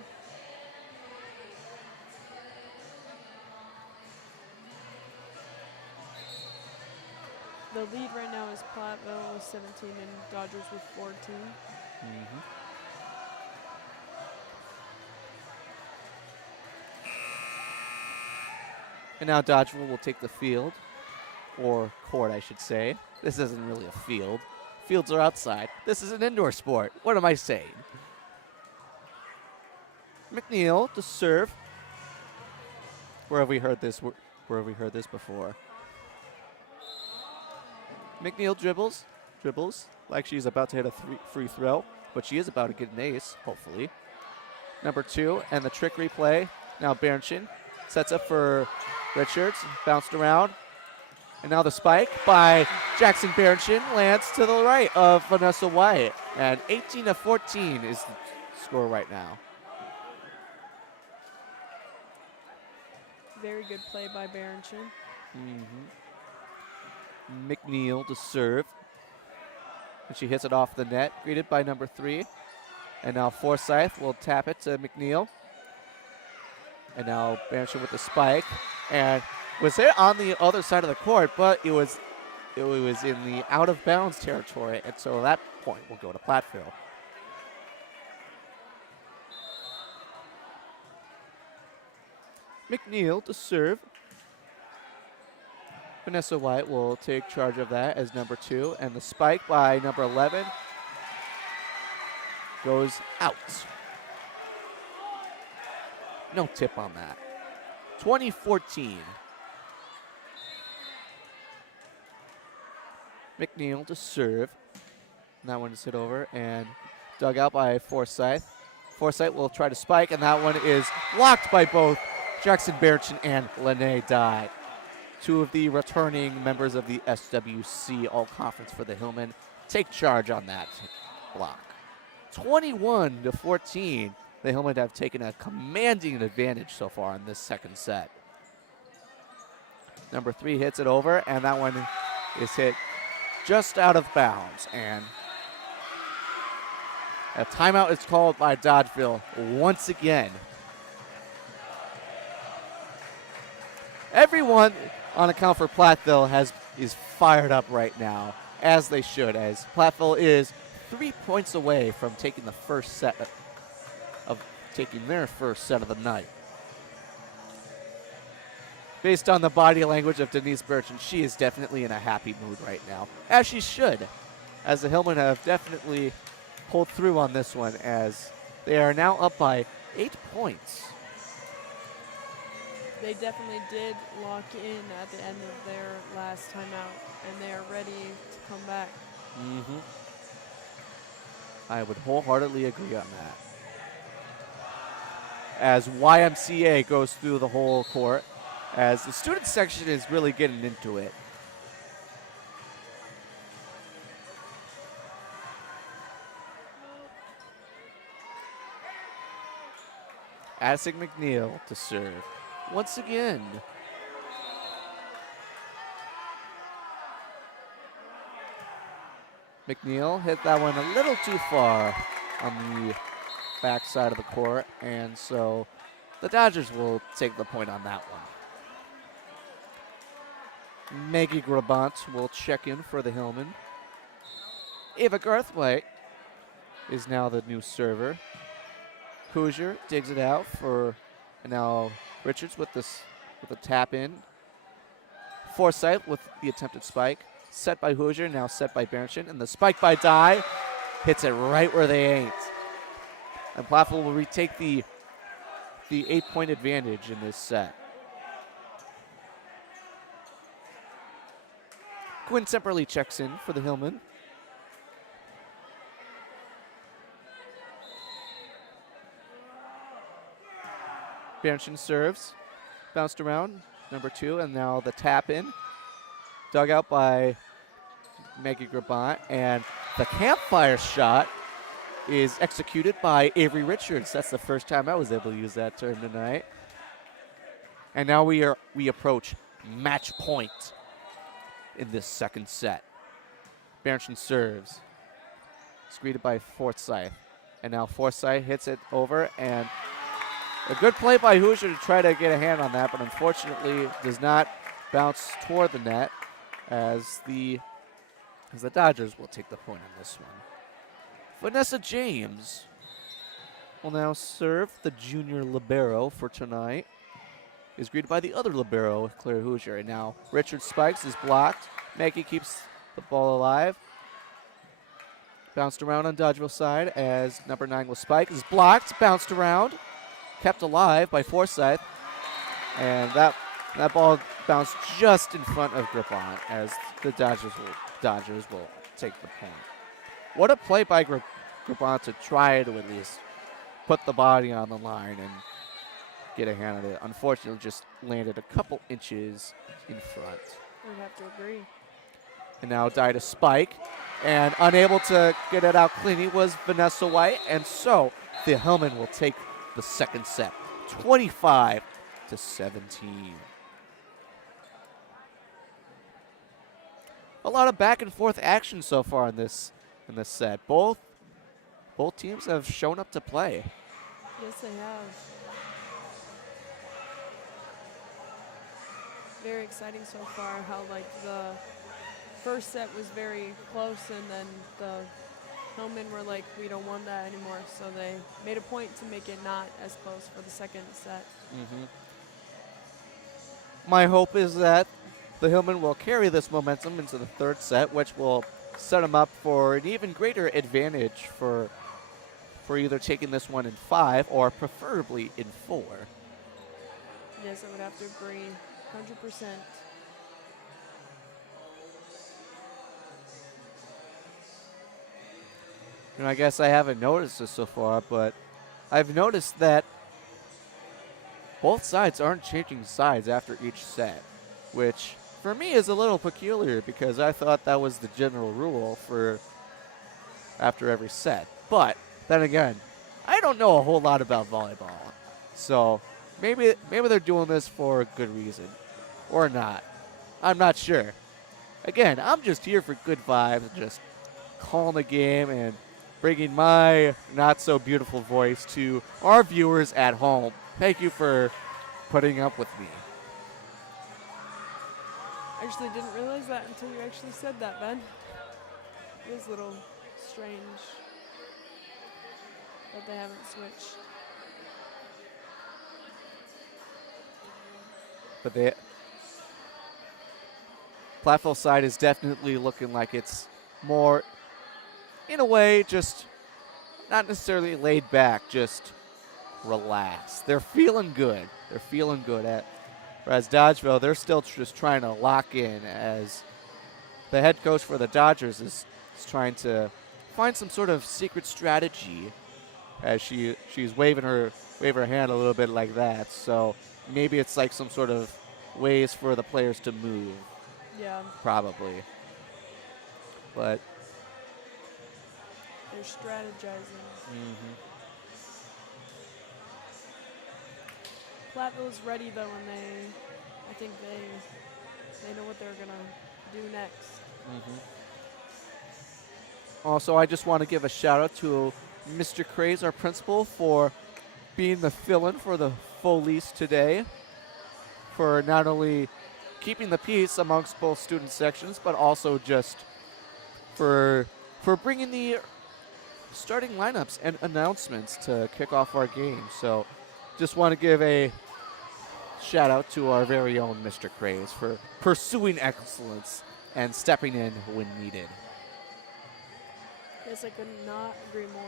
The lead right now is Platteville with 17 and Dodgers with 14. And now Dodgeville will take the field, or court, I should say. This isn't really a field. Fields are outside. This is an indoor sport. What am I saying? McNeil to serve. Where have we heard this? Where have we heard this before? McNeil dribbles, like she's about to hit a free throw, but she is about to get an ace, hopefully. Number 2, and the trickery play. Now Bernchin sets up for Richards, bounced around. And now the spike by Jackson Bernchin lands to the right of Vanessa Wyatt. And 18-14 is the score right now. Very good play by Bernchin. McNeil to serve. And she hits it off the net, greeted by number 3. And now Forsyth will tap it to McNeil. And now Bernchin with the spike. And was hit on the other side of the court, but it was in the out of bounds territory, and so that point will go to Platteville. McNeil to serve. Vanessa White will take charge of that as number 2, and the spike by number 11 goes out. No tip on that. 2014. McNeil to serve. And that one is hit over and dug out by Forsyth. Forsyth will try to spike, and that one is blocked by both Jackson Bernchin and Lene Dye. 2 of the returning members of the SWC All-Conference for the Hillmen take charge on that block. 21-14. The Hillmen have taken a commanding advantage so far in this second set. Number 3 hits it over, and that one is hit just out of bounds. And a timeout is called by Dodgeville once again. Everyone on account for Platteville is fired up right now, as they should, as Platteville is 3 points away from taking the first set taking their first set of the night. Based on the body language of Denise Bernchin, she is definitely in a happy mood right now, as she should, as the Hillmen have definitely pulled through on this one, as they are now up by 8 points. They definitely did lock in at the end of their last timeout, and they are ready to come back. I would wholeheartedly agree on that. As YMCA goes through the whole court, as the student section is really getting into it. Addison McNeil to serve once again. McNeil hit that one a little too far on the backside of the court, and so the Dodgers will take the point on that one. Maggie Grabant will check in for the Hillmen. Ava Garthwaite is now the new server. Hoosier digs it out for, and now Richards with the tap in. Forsyth with the attempted spike. Set by Hoosier, now set by Bernchin, and the spike by Dye hits it right where they ain't. And Platteville will retake the 8-point advantage in this set. Quinn Semperly checks in for the Hillmen. Bernchin serves, bounced around, number 2, and now the tap in. Dug out by Maggie Grabant, and the campfire shot is executed by Avery Richards. That's the first time I was able to use that term tonight. And now we approach match point in this second set. Bernchin serves. It's greeted by Forsyth. And now Forsyth hits it over, and a good play by Hoosier to try to get a hand on that, but unfortunately does not bounce toward the net, as the Dodgers will take the point on this one. Vanessa James will now serve, the junior libero for tonight. is greeted by the other libero, Claire Hoosier. And now Richard spikes, is blocked. Maggie keeps the ball alive. Bounced around on Dodgeville's side as number 9 will spike, is blocked, bounced around, kept alive by Forsyth. And that ball bounced just in front of Griffon as the Dodgers will take the point. What a play by Griffon to try to at least put the body on the line and get a hand on it. Unfortunately, just landed a couple inches in front. I would have to agree. And now Dida spike, and unable to get it out cleanly was Vanessa White, and so the Hillmen will take the second set, 25-17. A lot of back and forth action so far in this set. Both teams have shown up to play. Yes, they have. Very exciting so far how like the first set was very close and then the Hillmen were like, we don't want that anymore. So they made a point to make it not as close for the second set. My hope is that the Hillmen will carry this momentum into the third set, which will set them up for an even greater advantage for either taking this one in 5 or preferably in 4. Yes, I would have to agree, 100%. And I guess I haven't noticed this so far, but I've noticed that both sides aren't changing sides after each set, which for me is a little peculiar because I thought that was the general rule for after every set. But then again, I don't know a whole lot about volleyball, so maybe they're doing this for a good reason, or not. I'm not sure. Again, I'm just here for good vibes, just calling the game and bringing my not so beautiful voice to our viewers at home. Thank you for putting up with me. I actually didn't realize that until you actually said that, Ben. It is a little strange that they haven't switched. But the Platteville side is definitely looking like it's more, in a way, just not necessarily laid back, just relaxed. They're feeling good. They're feeling good. Whereas Dodgeville, they're still just trying to lock in as the head coach for the Dodgers is trying to find some sort of secret strategy as she's waving her hand a little bit like that. So maybe it's like some sort of ways for the players to move. Yeah. Probably. But they're strategizing. Platteville's ready though, and I think they know what they're gonna do next. Also, I just want to give a shout out to Mr. Craze, our principal, for being the fill-in for the Folies today, for not only keeping the peace amongst both student sections, but also just for bringing the starting lineups and announcements to kick off our game. So just want to give a shout out to our very own Mr. Craze for pursuing excellence and stepping in when needed. Yes, I could not agree more.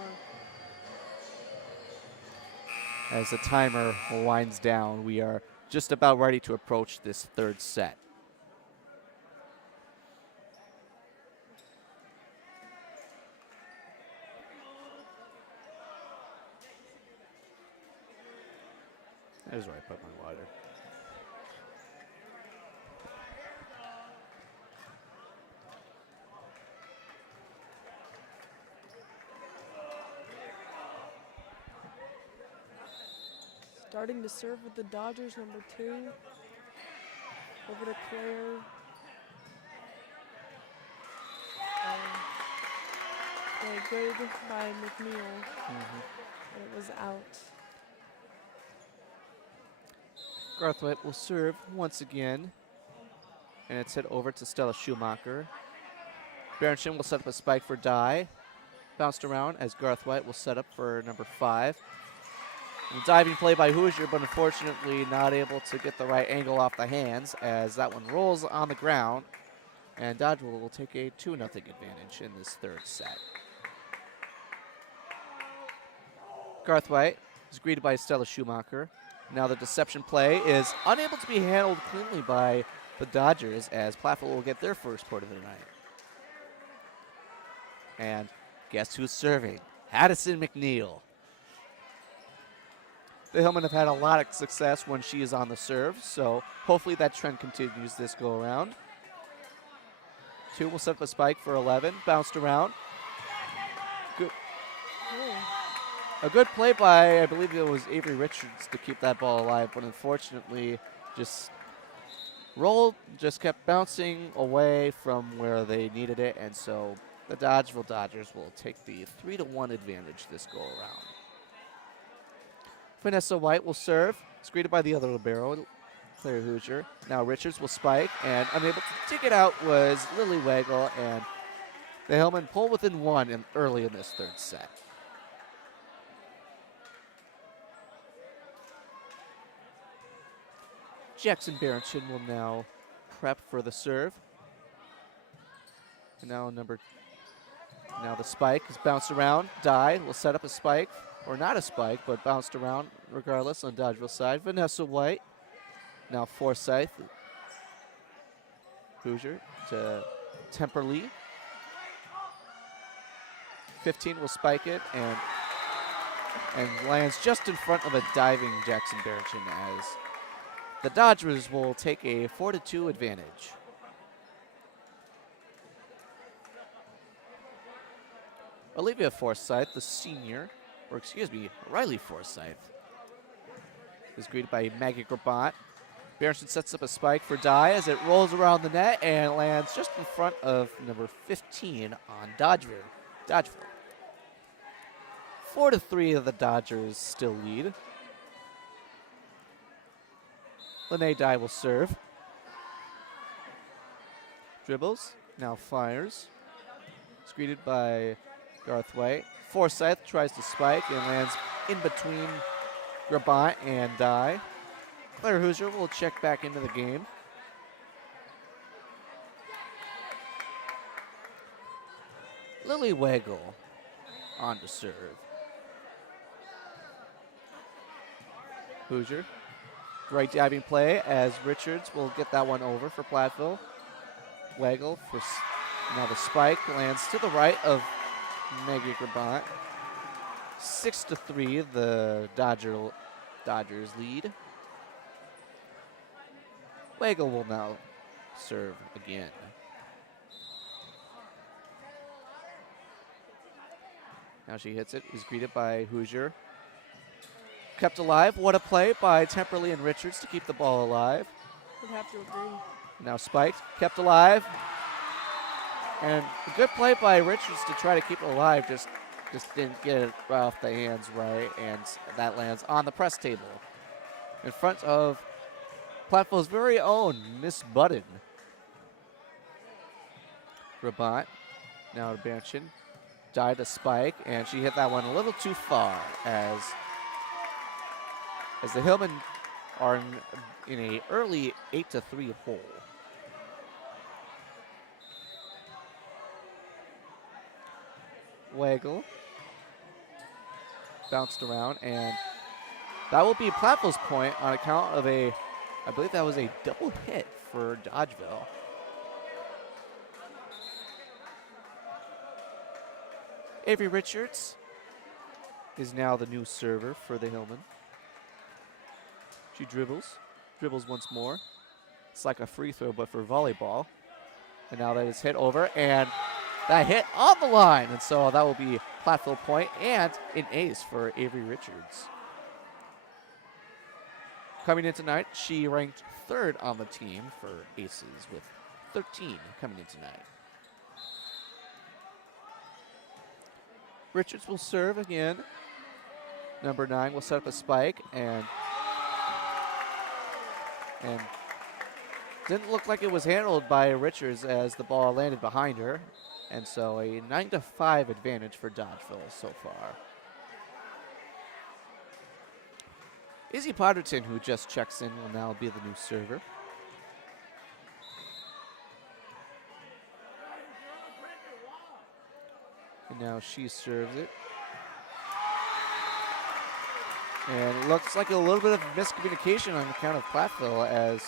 As the timer winds down, we are just about ready to approach this third set. There's where I put my water. Starting to serve with the Dodgers, number 2. Over to Claire. Good by McNeil, but it was out. Garthwaite will serve once again, and it's hit over to Stella Schumacher. Berenshin will set up a spike for Dye. Bounced around as Garthwaite will set up for number 5. Diving play by Hoosier, but unfortunately not able to get the right angle off the hands as that one rolls on the ground. And Dodgeville will take a 2-0 advantage in this third set. Garth White is greeted by Stella Schumacher. Now the deception play is unable to be handled cleanly by the Dodgers as Platteville will get their first point of the night. And guess who's serving? Addison McNeil. The Hillmen have had a lot of success when she is on the serve, so hopefully that trend continues this go around. 2 will set up a spike for 11, bounced around. Good. A good play by, I believe it was Avery Richards to keep that ball alive, but unfortunately just rolled, just kept bouncing away from where they needed it, and so the Dodgeville Dodgers will take the 3-1 advantage this go around. Vanessa White will serve. It's greeted by the other libero, Claire Hoosier. Now Richards will spike, and unable to dig it out was Lily Wagle, and the Hillmen pull within 1 early in this third set. Jackson Barrington will now prep for the serve. And now the spike is bounced around. Dye will set up a spike, or not a spike, but bounced around regardless on Dodgeville side. Vanessa White, now Forsyth, Hoosier to Temperley. 15 will spike it and lands just in front of a diving Jackson Barrington as the Dodgers will take a 4-2 advantage. Olivia Forsyth, the senior, or excuse me, Riley Forsyth, is greeted by Maggie Grabant. Barrington sets up a spike for Dye as it rolls around the net and lands just in front of number 15 on Dodgeville. 4-3 of the Dodgers still lead. Lene Dye will serve. Dribbles, now fires. It's greeted by Garth White. Forsyth tries to spike and lands in between Grabant and Dye. Claire Hoosier will check back into the game. Lily Wagle on to serve. Hoosier. Great diving play as Richards will get that one over for Platteville. Wagle for now the spike lands to the right of Maggie Grabant. 6-3, the Dodgers lead. Wagle will now serve again. Now she hits it, is greeted by Hoosier. Kept alive. What a play by Temperley and Richards to keep the ball alive. Would have to agree. Now spiked, kept alive. And a good play by Richards to try to keep it alive, just didn't get it off the hands right, and that lands on the press table in front of Platteville's very own Miss Budden. Grabant, now to Barrington, died a spike, and she hit that one a little too far as the Hillmen are in a early 8-3 hole. Wagle bounced around, and that will be Platteville's point on account of I believe that was a double hit for Dodgeville. Avery Richards is now the new server for the Hillmen. She dribbles once more. It's like a free throw, but for volleyball. And now that is hit over, and that hit on the line. And so that will be Platteville point and an ace for Avery Richards. Coming in tonight, she ranked 3rd on the team for aces with 13 coming in tonight. Richards will serve again. Number 9 will set up a spike and didn't look like it was handled by Richards as the ball landed behind her. And so a 9-5 advantage for Dodgeville so far. Izzy Potterton, who just checks in, will now be the new server. And now she serves it. And it looks like a little bit of miscommunication on account of Platteville, as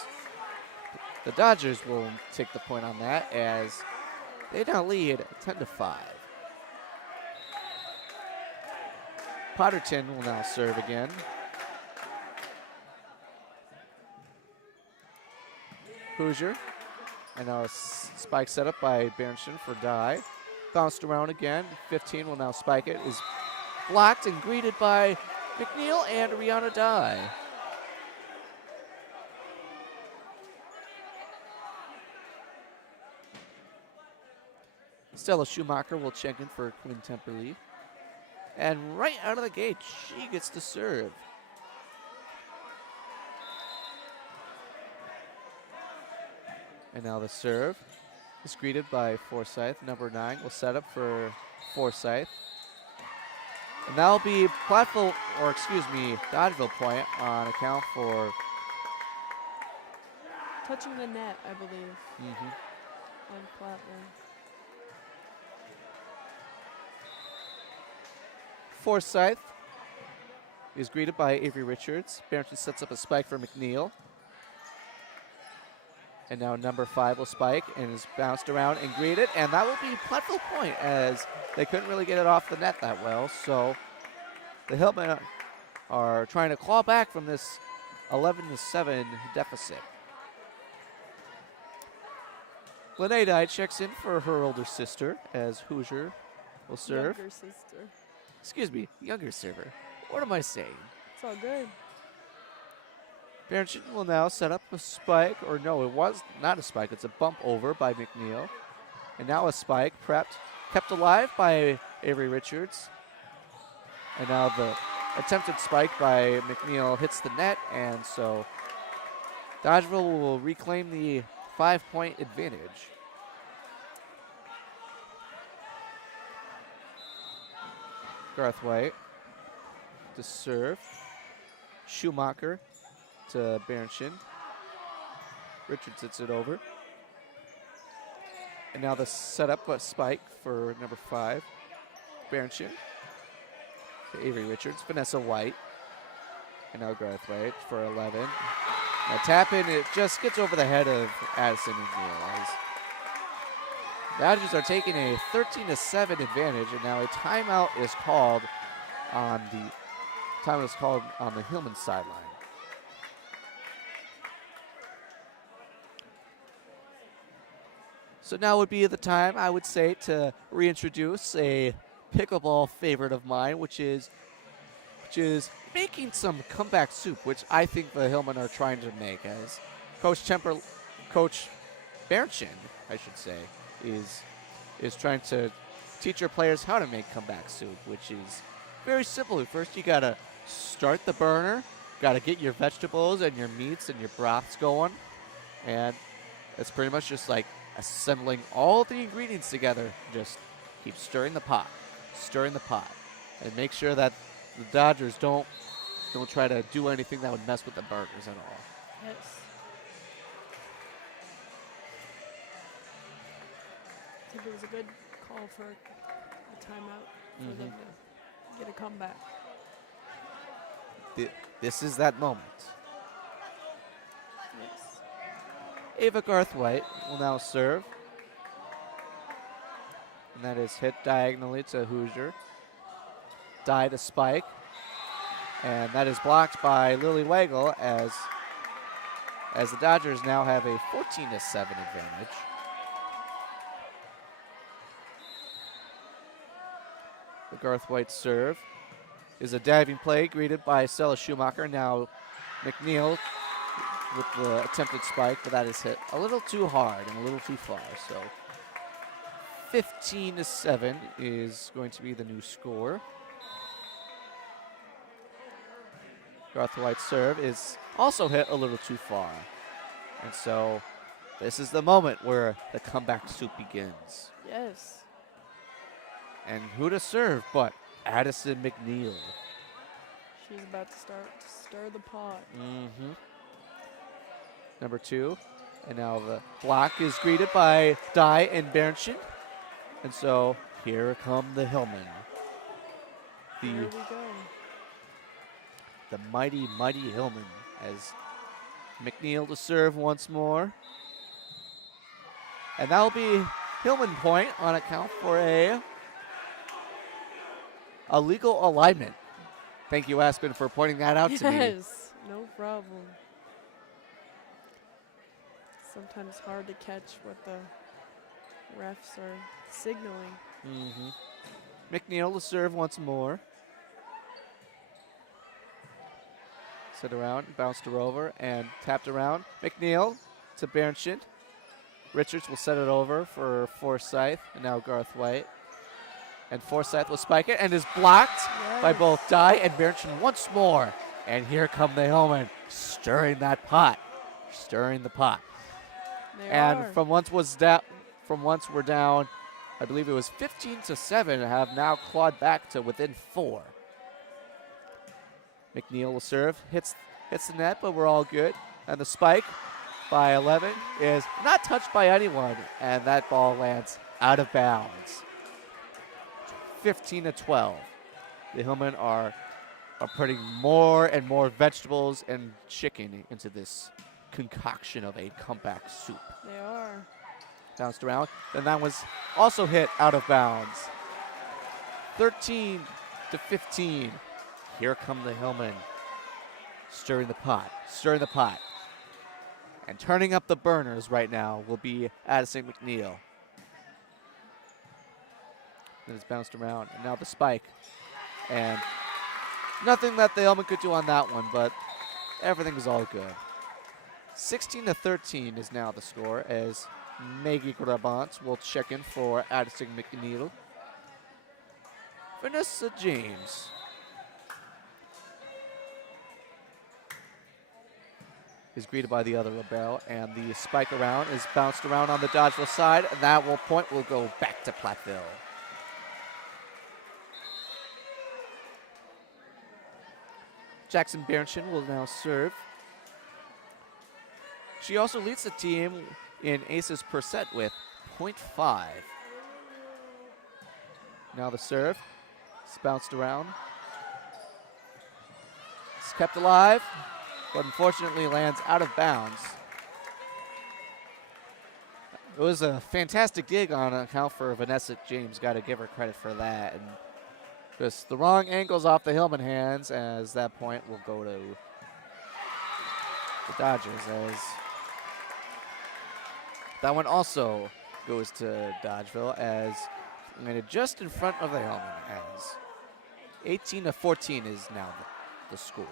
the Dodgers will take the point on that, as they now lead 10-5. Potterton will now serve again. Hoosier. And now a spike set up by Berenstain for Dye. Bounced around again. 15 will now spike it. Is blocked and greeted by McNeil and Rihanna Dye. Stella Schumacher will check in for Quinn Temperley. And right out of the gate, she gets to serve. And now the serve is greeted by Forsyth. Number 9 will set up for Forsyth. And that'll be Platteville, or excuse me, Dodgeville point on account for Touching the net, I believe, on Platteville. Forsyth is greeted by Avery Richards. Barrington sets up a spike for McNeil. And now number 5 will spike and is bounced around and greeted. And that will be Platteville point, as they couldn't really get it off the net that well. So the Hillmen are trying to claw back from this 11-7 deficit. Lene Dye checks in for her older sister, as Hoosier will serve. Younger sister. Excuse me, younger server. What am I saying? It's all good. Berenstain will now set up a spike, or no, it was not a spike. It's a bump over by McNeil. And now a spike prepped, kept alive by Avery Richards. And now the attempted spike by McNeil hits the net, and so Dodgeville will reclaim the 5-point advantage. Garth White to serve. Schumacher to Berenstain. Richards hits it over. And now the setup spike for number 5, Berenstain. To Avery Richards, Vanessa White. And now Garth White for 11. Now tap in, it just gets over the head of Addison McNeil. The Dodgers are taking a 13-7 advantage, and now a timeout is called on the Hillman sideline. So now would be the time, I would say, to reintroduce a pickleball favorite of mine, which is making some comeback soup, which I think the Hillmen are trying to make, as Coach Berenstain, I should say, is trying to teach your players how to make comeback soup, which is very simple. First, you gotta start the burner, gotta get your vegetables and your meats and your broths going, and it's pretty much just like assembling all the ingredients together. Just keep stirring the pot, and make sure that the Dodgers don't try to do anything that would mess with the burgers at all. Yes. I think it was a good call for a timeout for them to get a comeback. This is that moment. Yes. Ava Garthwaite will now serve. And that is hit diagonally to Hoosier. Dye to spike. And that is blocked by Lily Wagle, as the Dodgers now have a 14-7 advantage. The Garthwaite serve is a diving play greeted by Stella Schumacher. Now McNeil with the attempted spike, but that is hit a little too hard and a little too far. So 15-7 is going to be the new score. Garthwaite's serve is also hit a little too far. And so this is the moment where the comeback soup begins. Yes. And who to serve but Addison McNeil. She's about to start to stir the pot. Mm-hmm. Number 2. And now the block is greeted by Dye and Berenshin. And so here come the Hillmen. Here we go. The mighty, mighty Hillmen as McNeil to serve once more. And that'll be Hillman point on account for a illegal alignment. Thank you, Aspen, for pointing that out to me. Yes, no problem. Sometimes hard to catch what the refs are signaling. Mm-hmm. McNeil to serve once more. Sit around, bounced her over, and tapped around. McNeil to Berenshin. Richards will set it over for Forsyth, and now Garth White. And Forsyth will spike it, and is blocked by both Dye and Berenshin once more. And here come the Hillmen, stirring that pot, stirring the pot. From once we're down, I believe it was 15-7, have now clawed back to within 4. McNeil will serve, hits the net, but we're all good. And the spike by 11 is not touched by anyone, and that ball lands out of bounds. 15-12. The Hillmen are putting more and more vegetables and chicken into this concoction of a comeback soup. They are. Bounced around, and that was also hit out of bounds. 13-15. Here come the Hillmen. Stirring the pot, stirring the pot. And turning up the burners right now will be Addison McNeil. Then it's bounced around, and now the spike. And nothing that the Hillmen could do on that one, but everything is all good. 16-13 is now the score as Maggie Grabant will check in for Addison McNeil. Vanessa James. Is greeted by the other LaBelle, and the spike around is bounced around on the Dodgeville side, and that point will go back to Platteville. Jackson Berenshin will now serve. She also leads the team in aces per set with .5. Now the serve. It's bounced around. It's kept alive, but unfortunately lands out of bounds. It was a fantastic dig on account for Vanessa James. Got to give her credit for that. And just the wrong angles off the Hillman hands, as that point will go to the Dodgers, as that one also goes to Dodgeville, as landed just in front of the Hillman, as 18-14 is now the score.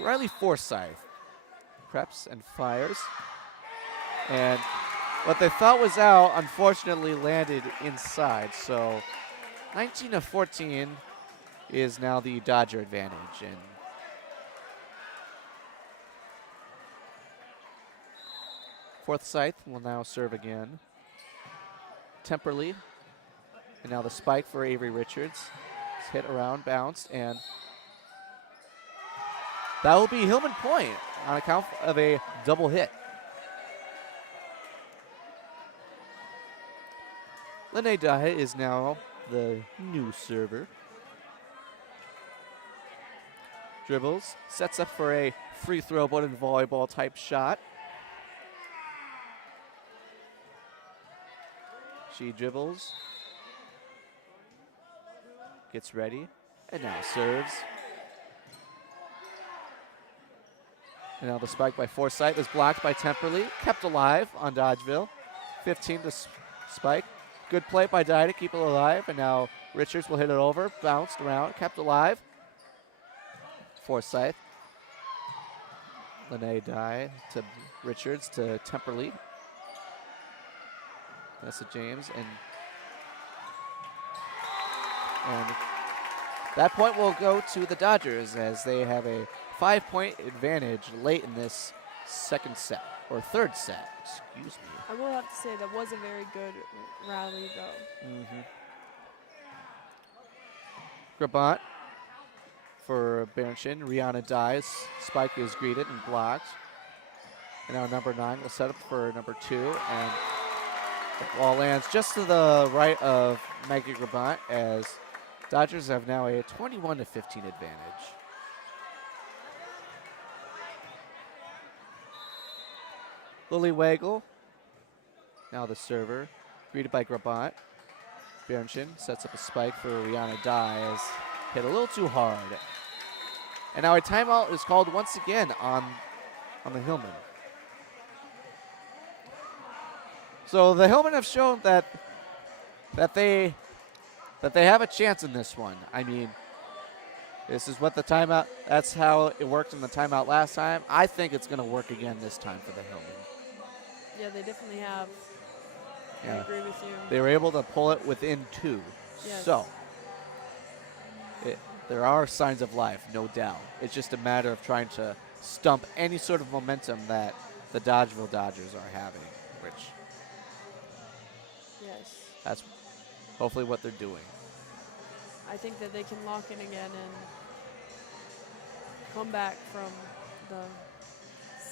Riley Forsyth preps and fires, and what they thought was out unfortunately landed inside, so 19-14 is now the Dodger advantage. And Forsyth will now serve again. Temperley, and now the spike for Avery Richards. It's hit around, bounced, and that will be Hillman point on account of a double hit. Lene Dye is now the new server. Dribbles, sets up for a free throw but in volleyball type shot. She dribbles, gets ready, and now serves. And now the spike by Forsyth is blocked by Temperley, kept alive on Dodgeville. 15 to spike. Good play by Dye to keep it alive, and now Richards will hit it over, bounced around, kept alive. Forsyth. Lene Dye to Richards to Temperley. Vanessa James, and that point will go to the Dodgers as they have a 5-point advantage late in this second set, or third set, excuse me. I will have to say that was a very good rally, though. Grabant for Berenshin. Rihanna dies. Spike is greeted and blocked. And now number 9 will set up for number 2. And the ball lands just to the right of Maggie Grabant as Dodgers have now a 21-15 advantage. Lily Wagle, now the server, greeted by Grabant. Berenshin sets up a spike for Rihanna Dies. Hit a little too hard. And now a timeout is called once again on the Hillman. So the Hillmen have shown that they have a chance in this one. I mean, this is what the timeout, that's how it worked in the timeout last time. I think it's going to work again this time for the Hillmen. Yeah, they definitely have. Yeah. I agree with you. They were able to pull it within 2. Yes. So there are signs of life, no doubt. It's just a matter of trying to stump any sort of momentum that the Dodgeville Dodgers are having, which Yes. that's hopefully what they're doing. I think that they can lock in again and come back from the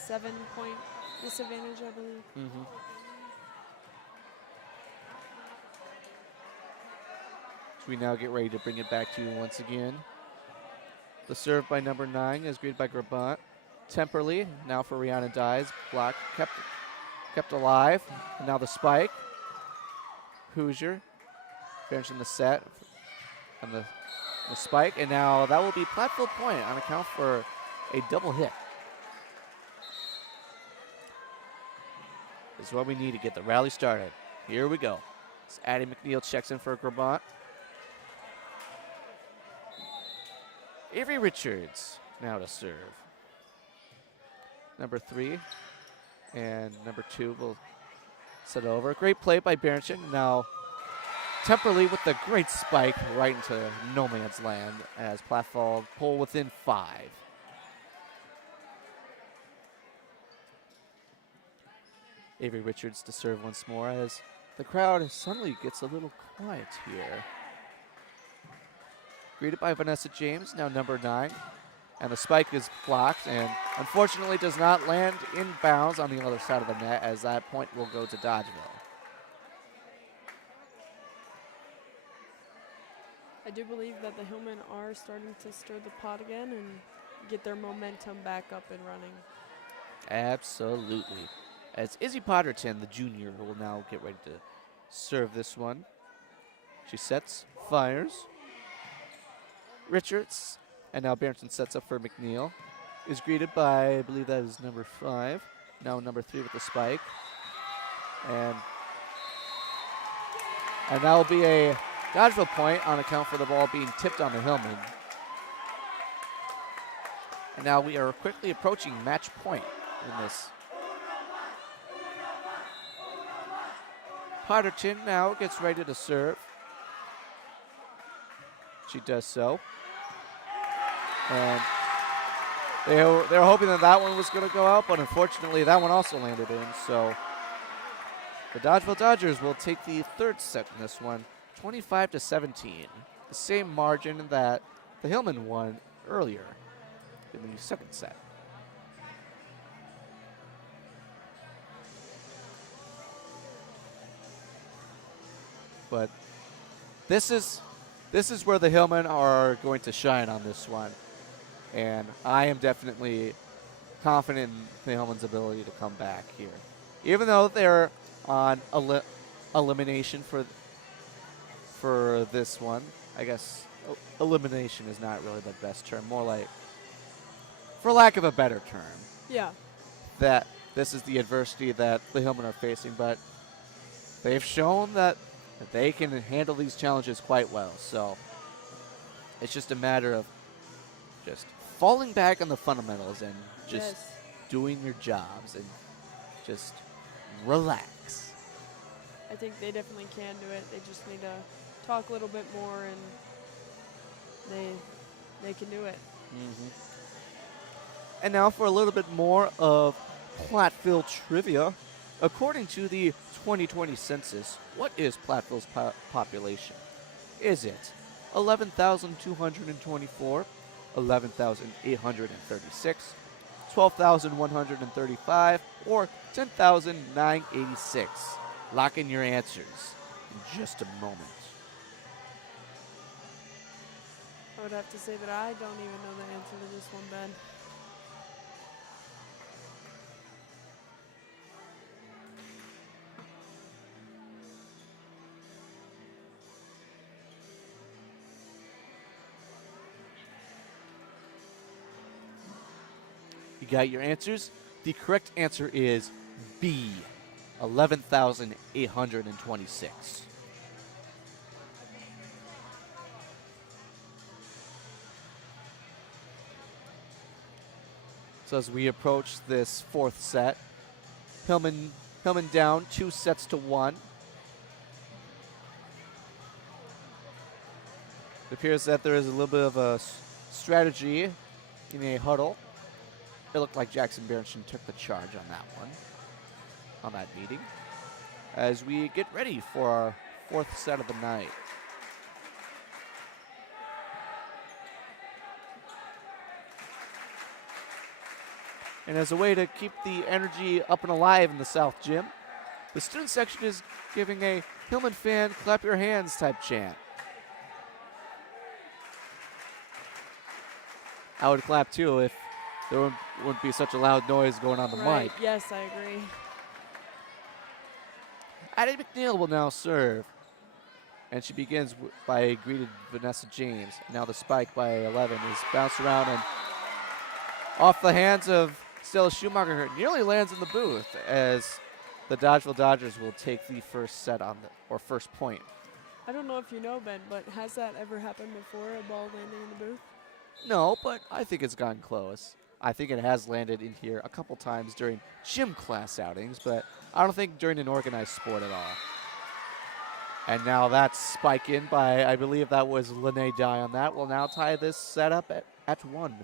7-point disadvantage, I believe. Mm-hmm. So we now get ready to bring it back to you once again. The serve by number 9 is greeted by Grabant. Temperley, now for Rihanna Dies. Block kept alive. And now the spike. Hoosier. Finishing the set. And the spike. And now that will be Platteville point on account for a double hit. This is what we need to get the rally started. Here we go. As Addie McNeil checks in for Grabant. Avery Richards now to serve. Number 3 and number 2 will set over. Great play by Berenshin. Now Temperley with the great spike right into no man's land as Platteville pull within 5. Avery Richards to serve once more as the crowd suddenly gets a little quiet here. Greeted by Vanessa James, now number 9. And the spike is blocked and unfortunately does not land in bounds on the other side of the net as that point will go to Dodgeville. I do believe that the Hillmen are starting to stir the pot again and get their momentum back up and running. Absolutely. As Izzy Potterton, the junior, will now get ready to serve this one. She sets, fires. Richards, and now Berenshin sets up for McNeil. Is greeted by, I believe that is number 5. Now number 3 with the spike. And that will be a Dodgeville point on account for the ball being tipped on the Hillman. And now we are quickly approaching match point in this. Potterton now gets ready to serve. She does so. And they were hoping that one was going to go out, but unfortunately that one also landed in. So the Dodgeville Dodgers will take the third set in this one, 25-17. The same margin that the Hillmen won earlier in the second set. But this is where the Hillmen are going to shine on this one. And I am definitely confident in the Hillmen's ability to come back here. Even though they're on elimination for this one, I guess elimination is not really the best term. More like, for lack of a better term. Yeah. That this is the adversity that the Hillmen are facing, but they've shown that they can handle these challenges quite well. So it's just a matter of just falling back on the fundamentals and just doing your jobs and just relax. I think they definitely can do it. They just need to talk a little bit more and they can do it. Mm-hmm. And now for a little bit more of Platteville trivia. According to the 2020 census, what is Platteville's population? Is it 11,224, 11,836, 12,135, or 10,986. Lock in your answers in just a moment. I would have to say that I don't even know the answer to this one, Ben. You got your answers? The correct answer is B, 11,826. So as we approach this fourth set, Hillman down 2-1. It appears that there is a little bit of a strategy in a huddle. It looked like Jackson Berenson took the charge on that one, on that meeting, as we get ready for our fourth set of the night. And as a way to keep the energy up and alive in the South Gym, the student section is giving a Hillman fan clap your hands type chant. I would clap too if there wouldn't be such a loud noise going on the mic. Yes, I agree. Addie McNeil will now serve. And she begins by greeted Vanessa James. Now the spike by 11 is bounced around and off the hands of Stella Schumacher. Nearly lands in the booth as the Dodgeville Dodgers will take the first set on or first point. I don't know if you know, Ben, but has that ever happened before, a ball landing in the booth? No, but I think it's gotten close. I think it has landed in here a couple times during gym class outings, but I don't think during an organized sport at all. And now that's spike in by, I believe that was Lene Dye on that. Will now tie this set up at 1.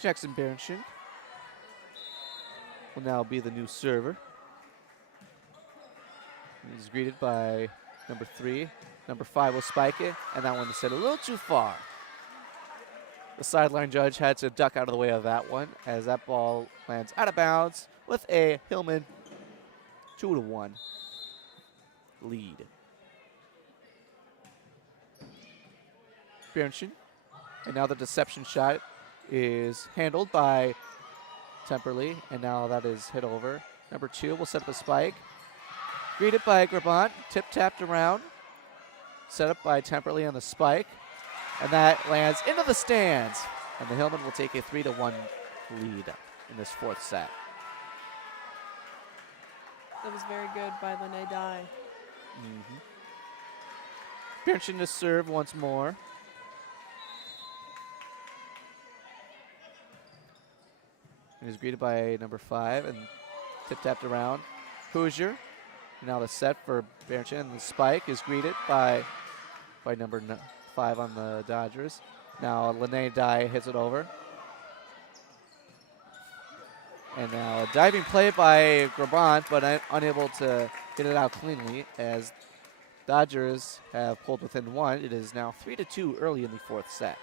Jackson Berenson will now be the new server. He's greeted by number 3. Number 5 will spike it, and that one is set a little too far. The sideline judge had to duck out of the way of that one as that ball lands out of bounds with a Hillman 2-1 lead. Berenson, and now the deception shot is handled by Temperley, and now that is hit over. Number 2 will set up a spike. Greeted by Grabant, tip-tapped around. Set up by Temperley on the spike. And that lands into the stands. And the Hillman will take a 3-1 lead in this fourth set. That was very good by Lene Dye. Berenson to serve once more. And is greeted by number 5 and tip-tapped around. Hoosier. Now the set for Berenson, and the spike is greeted by number 5 on the Dodgers. Now Lene Dye hits it over. And now a diving play by Grabant, but unable to get it out cleanly as Dodgers have pulled within 1. It is now 3-2 early in the fourth set.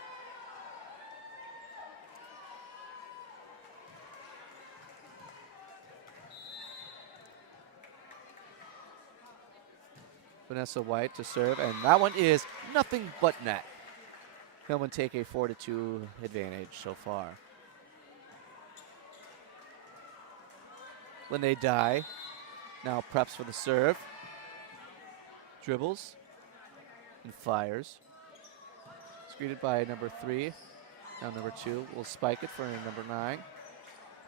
Vanessa White to serve, and that one is nothing but net. Hillman take a 4-2 advantage so far. Lene Dye now preps for the serve. Dribbles and fires. It's greeted by number 3. Now number 2 will spike it for number 9.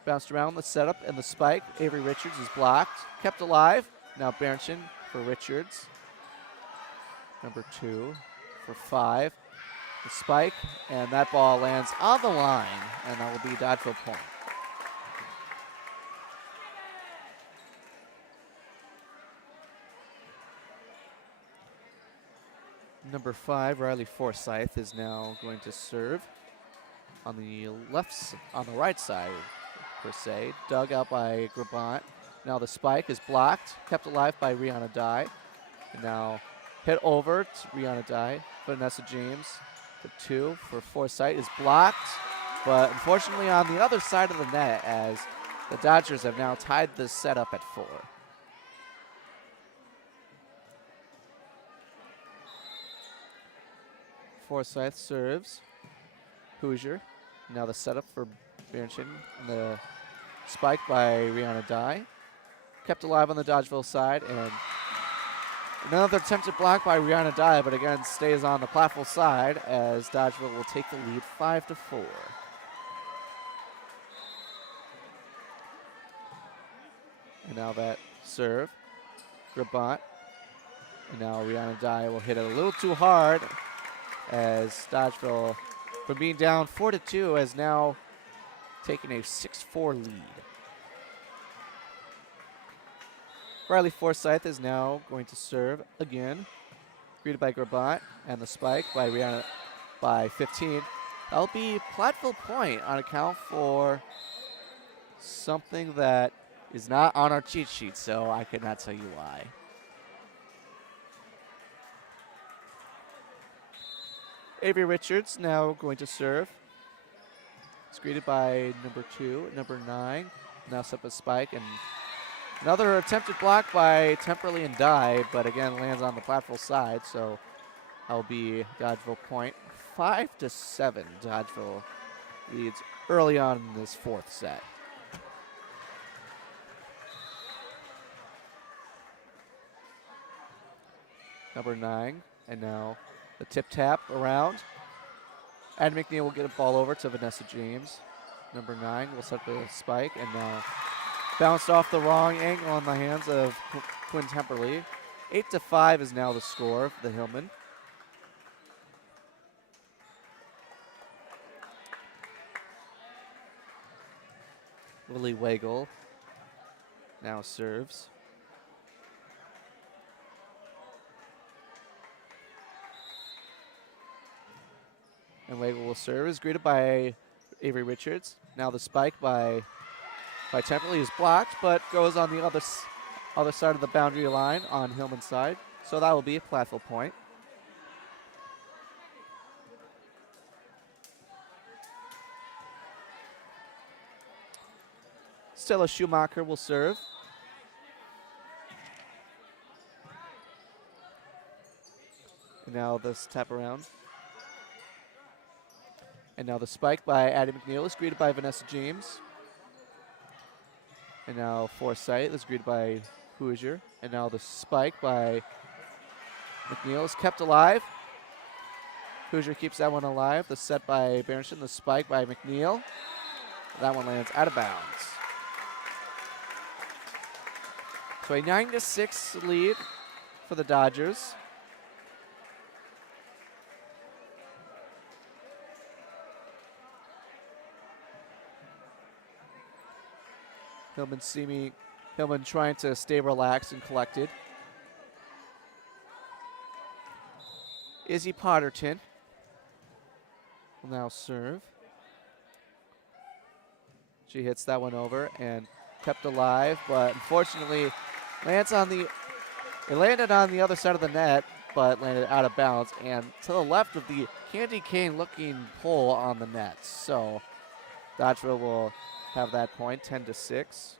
Bounced around the setup and the spike. Avery Richards is blocked. Kept alive. Now Berenson for Richards. Number 2 for 5. The spike, and that ball lands on the line, and that will be Dodgeville point. Number 5, Riley Forsyth, is now going to serve on the on the right side, per se. Dug out by Grabant. Now the spike is blocked, kept alive by Rihanna Dye. And now hit over to Rihanna Dye. Vanessa James for 2 for Forsyth is blocked, but unfortunately on the other side of the net as the Dodgers have now tied this set up at 4. Forsyth serves. Hoosier. Now the setup for Berenchin. The spike by Rihanna Dye. Kept alive on the Dodgeville side, and another attempted block by Rihanna Dye, but again stays on the Platteville side as Dodgeville will take the lead 5-4. And now that serve, Grabant. And now Rihanna Dye will hit it a little too hard as Dodgeville, from being down 4-2, has now taken a 6-4 lead. Riley Forsyth is now going to serve again. Greeted by Grabant, and the spike by Rihanna by 15. That'll be Platteville point on account for something that is not on our cheat sheet, so I could not tell you why. Avery Richards now going to serve. It's greeted by number 2, number 9. Now set up a spike, and another attempted block by Temperley and Dye, but again lands on the Platteville side, so that'll be Dodgeville point. 5-7, Dodgeville leads early on in this 4th set. Number 9, and now the tip tap around. Adam McNeil will get a ball over to Vanessa James. Number 9 will set up a spike, and now bounced off the wrong angle on the hands of Quinn Temperley. 8-5 is now the score for the Hillman. Lily Wagle now serves. And Wagle will serve. Is greeted by Avery Richards. Now the spike by Temperley is blocked, but goes on the other side of the boundary line on Hillman's side. So that will be a Platteville point. Stella Schumacher will serve. And now this tap around. And now the spike by Addie McNeil is greeted by Vanessa James. And now Forsyth is greeted by Hoosier. And now the spike by McNeil is kept alive. Hoosier keeps that one alive. The set by Berenchin, the spike by McNeil. That one lands out of bounds. So a 9-6 lead for the Dodgers. Hillman trying to stay relaxed and collected. Izzy Potterton will now serve. She hits that one over and kept alive, but unfortunately it landed on the other side of the net, but landed out of bounds and to the left of the candy cane looking pole on the net. So Dodgeville will have that point, 10-6.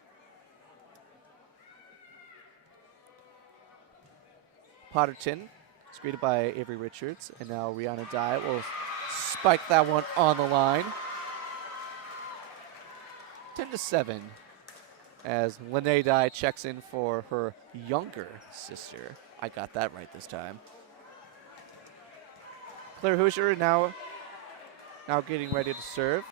Potterton is greeted by Avery Richards, and now Rihanna Dye will spike that one on the line. 10-7 as Lene Dye checks in for her younger sister. I got that right this time. Claire Hoosier now getting ready to serve.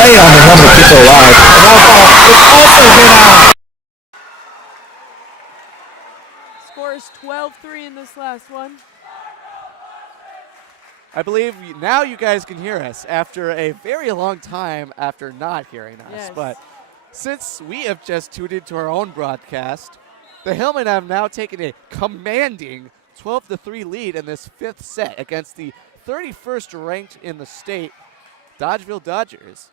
play on the helmet to keep it alive. And that ball is also good out. Score is 12-3 in this last one. I believe now you guys can hear us after a very long time after not hearing us. Yes. But since we have just tuned into our own broadcast, the Hillmen have now taken a commanding 12-3 lead in this fifth set against the 31st ranked in the state Dodgeville Dodgers.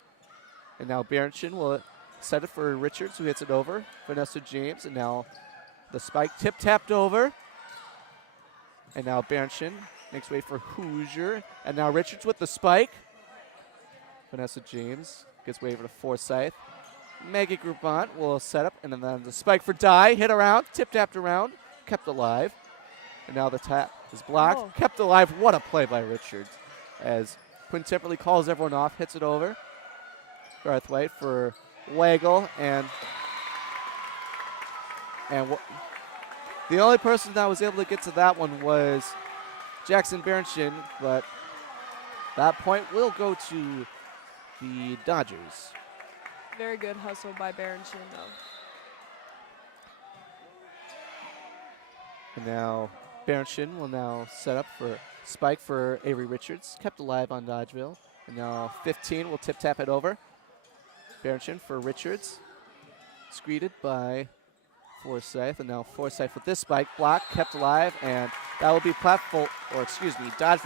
And now Berenson will set it for Richards, who hits it over. Vanessa James, and now the spike tip-tapped over. And now Berenson makes way for Hoosier. And now Richards with the spike. Vanessa James gets way over to Forsyth. Maggie Groupon will set up, and then the spike for Dye. Hit around, tip-tapped around, kept alive. And now the tap is blocked, Oh. kept alive. What a play by Richards as Quinn Temperley calls everyone off, hits it over. Garth White for Waggle, and the only person that was able to get to that one was Jackson Berenson, but that point will go to the Dodgers. Very good hustle by Berenson, though. And now Berenson will now set up for spike for Avery Richards, kept alive on Dodgeville. And now 15 will tip-tap it over. Berenson for Richards, screened by Forsyth, and now Forsyth with this spike, block, kept alive, and that will be Dodgeville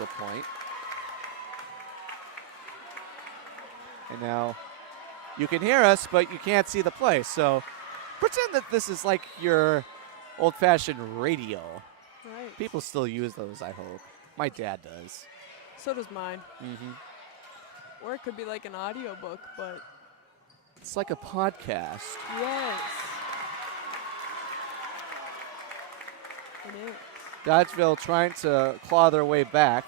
point. And now you can hear us, but you can't see the play, so pretend that this is like your old-fashioned radio. Right. People still use those, I hope. My dad does. So does mine. Mm-hmm. Or it could be like an audiobook, but It's like a podcast. yes. It is. Dodgeville trying to claw their way back.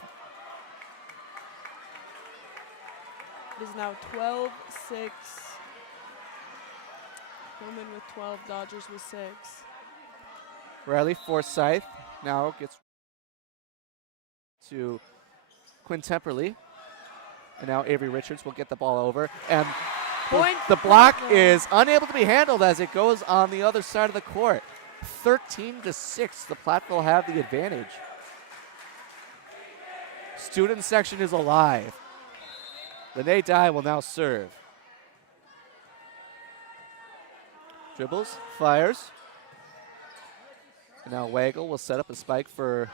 It is now 12-6. Hillman with 12, Dodgers with 6. Riley Forsyth now gets to Quinn Temperley. And now Avery Richards will get the ball over. And Point the block Platteville. is unable to be handled as it goes on the other side of the court. 13-6, the Platteville have the advantage. Student section is alive. Lene Dye will now serve. Dribbles, fires. And now Waggle will set up a spike for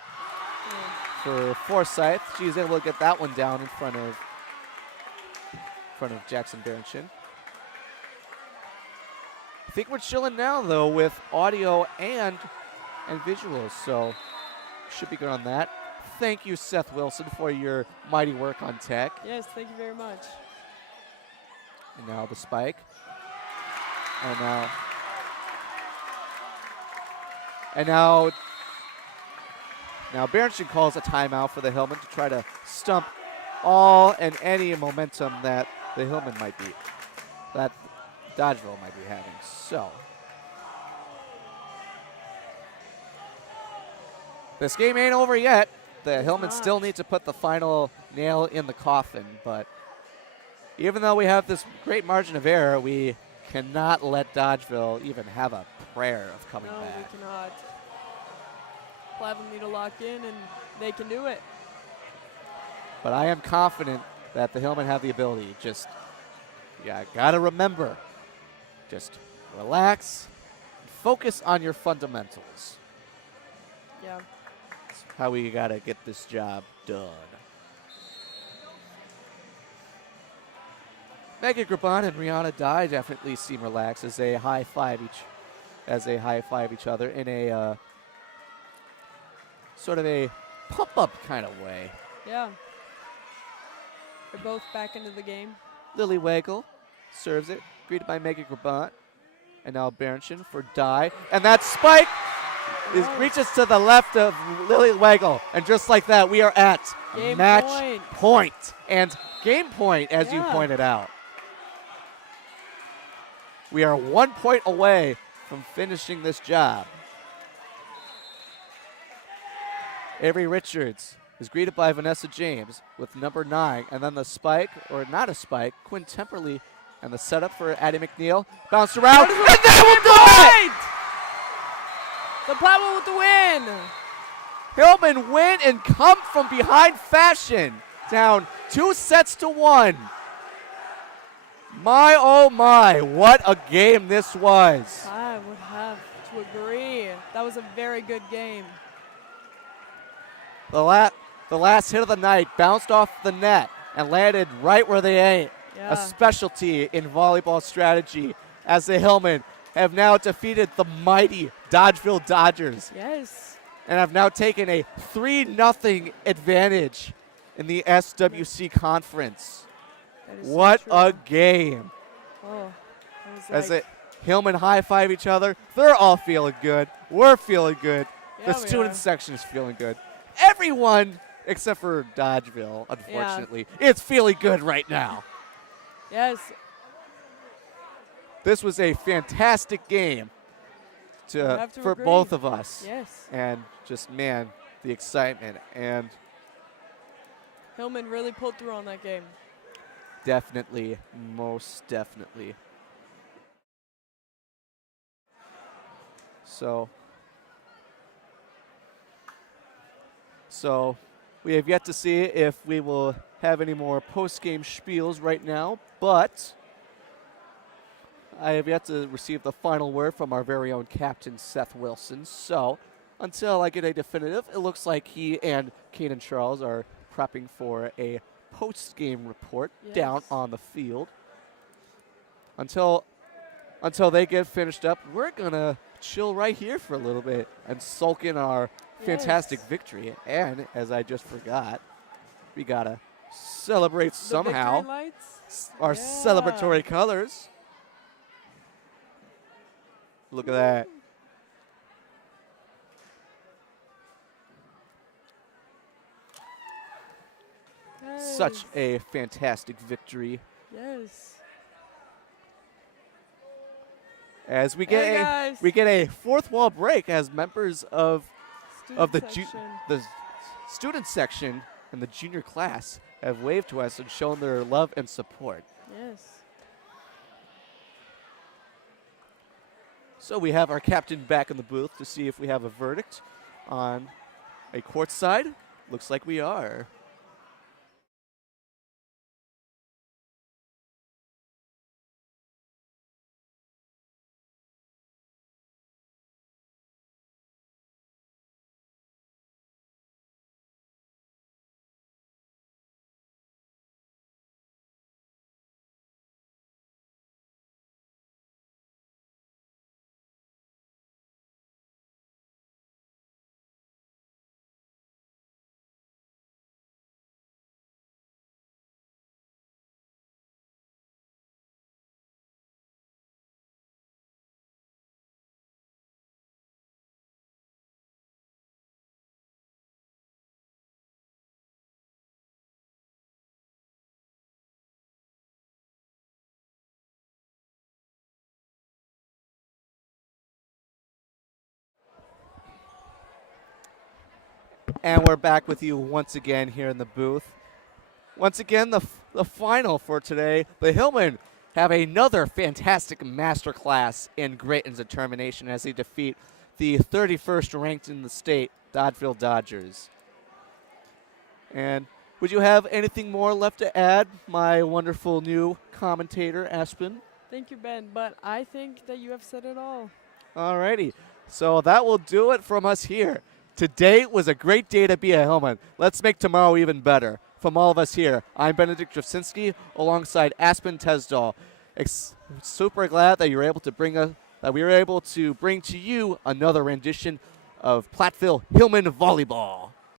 Forsyth. She's able to get that one down in front of Jackson Berenson. I think we're chilling now, though, with audio and visuals, so should be good on that. Thank you, Seth Wilson, for your mighty work on tech. Yes, thank you very much. And now the spike. And now Berenson calls a timeout for the Hillmen to try to stump all and any momentum that the Hillmen might be, that Dodgeville might be having. So this game ain't over yet. The Hillmen still need to put the final nail in the coffin, but even though we have this great margin of error, we cannot let Dodgeville even have a prayer of coming No, back. we cannot. Platteville need to lock in, and they can do it. But I am confident that the Hillmen have the ability. Just, gotta remember, just relax, focus on your fundamentals. Yeah. That's how we gotta get this job done. Megan Grabon and Rihanna Dye definitely seem relaxed as they high five each other in a sort of a pump up kind of way. Yeah. They're both back into the game. Lily Waggle serves it, greeted by Megan Grabont. And now Berenson for Dye. And that spike reaches to the left of Lily Waggle. And just like that, we are at Game match point. And game point, as you pointed out. We are 1 point away from finishing this job. Avery Richards is greeted by Vanessa James with number 9, and then the spike, or not a spike, Quinn Temperley, and the setup for Addie McNeil. Bounced around, and that will do it! The Platteville with the win. Hillman win and come from behind fashion. Down 2-1. My, oh my, what a game this was. I would have to agree. That was a very good game. The last hit of the night bounced off the net and landed right where they ain't. Yeah. A specialty in volleyball strategy, as the Hillmen have now defeated the mighty Dodgeville Dodgers Yes. and have now taken a 3-0 advantage in the SWC conference. That is so What true. a game. Oh, that was As like, it Hillman high-five each other, they're all feeling good. We're feeling good. Yeah, The we student are. section is feeling good. Everyone except for Dodgeville, unfortunately, is feeling good right now. Yes. This was a fantastic game I have to for agree. both of us. Yes. And just, man, the excitement. And Hillman really pulled through on that game. definitely, most definitely. So we have yet to see if we will have any more post-game spiels right now, but I have yet to receive the final word from our very own captain, Seth Wilson. So until I get a definitive, it looks like he and Kaden Charles are prepping for a post-game report down Yes. on the field. Until they get finished up, we're going to chill right here for a little bit and sulk in our fantastic Yes. victory. And as I just forgot, we got to celebrate The somehow victory lights. our Yeah. celebratory colors. Look at that. Such Yes. a fantastic victory. Yes. As we Hey, get guys. a fourth wall break as members of Student the section. the student section and the junior class have waved to us and shown their love and support. Yes. So we have our captain back in the booth to see if we have a verdict on a court side. Looks like we are. And we're back with you once again here in the booth. Once again, the final for today. The Hillmen have another fantastic masterclass in grit and determination as they defeat the 31st ranked in the state Dodgeville Dodgers. And would you have anything more left to add, my wonderful new commentator, Aspen? Thank you, Ben. But I think that you have said it all. Alrighty, so that will do it from us here. Today was a great day to be a Hillman. Let's make tomorrow even better. From all of us here, I'm Benedict Drewsinski alongside Aspen Tesdall. Super glad that we were able to bring to you another rendition of Platteville Hillman Volleyball.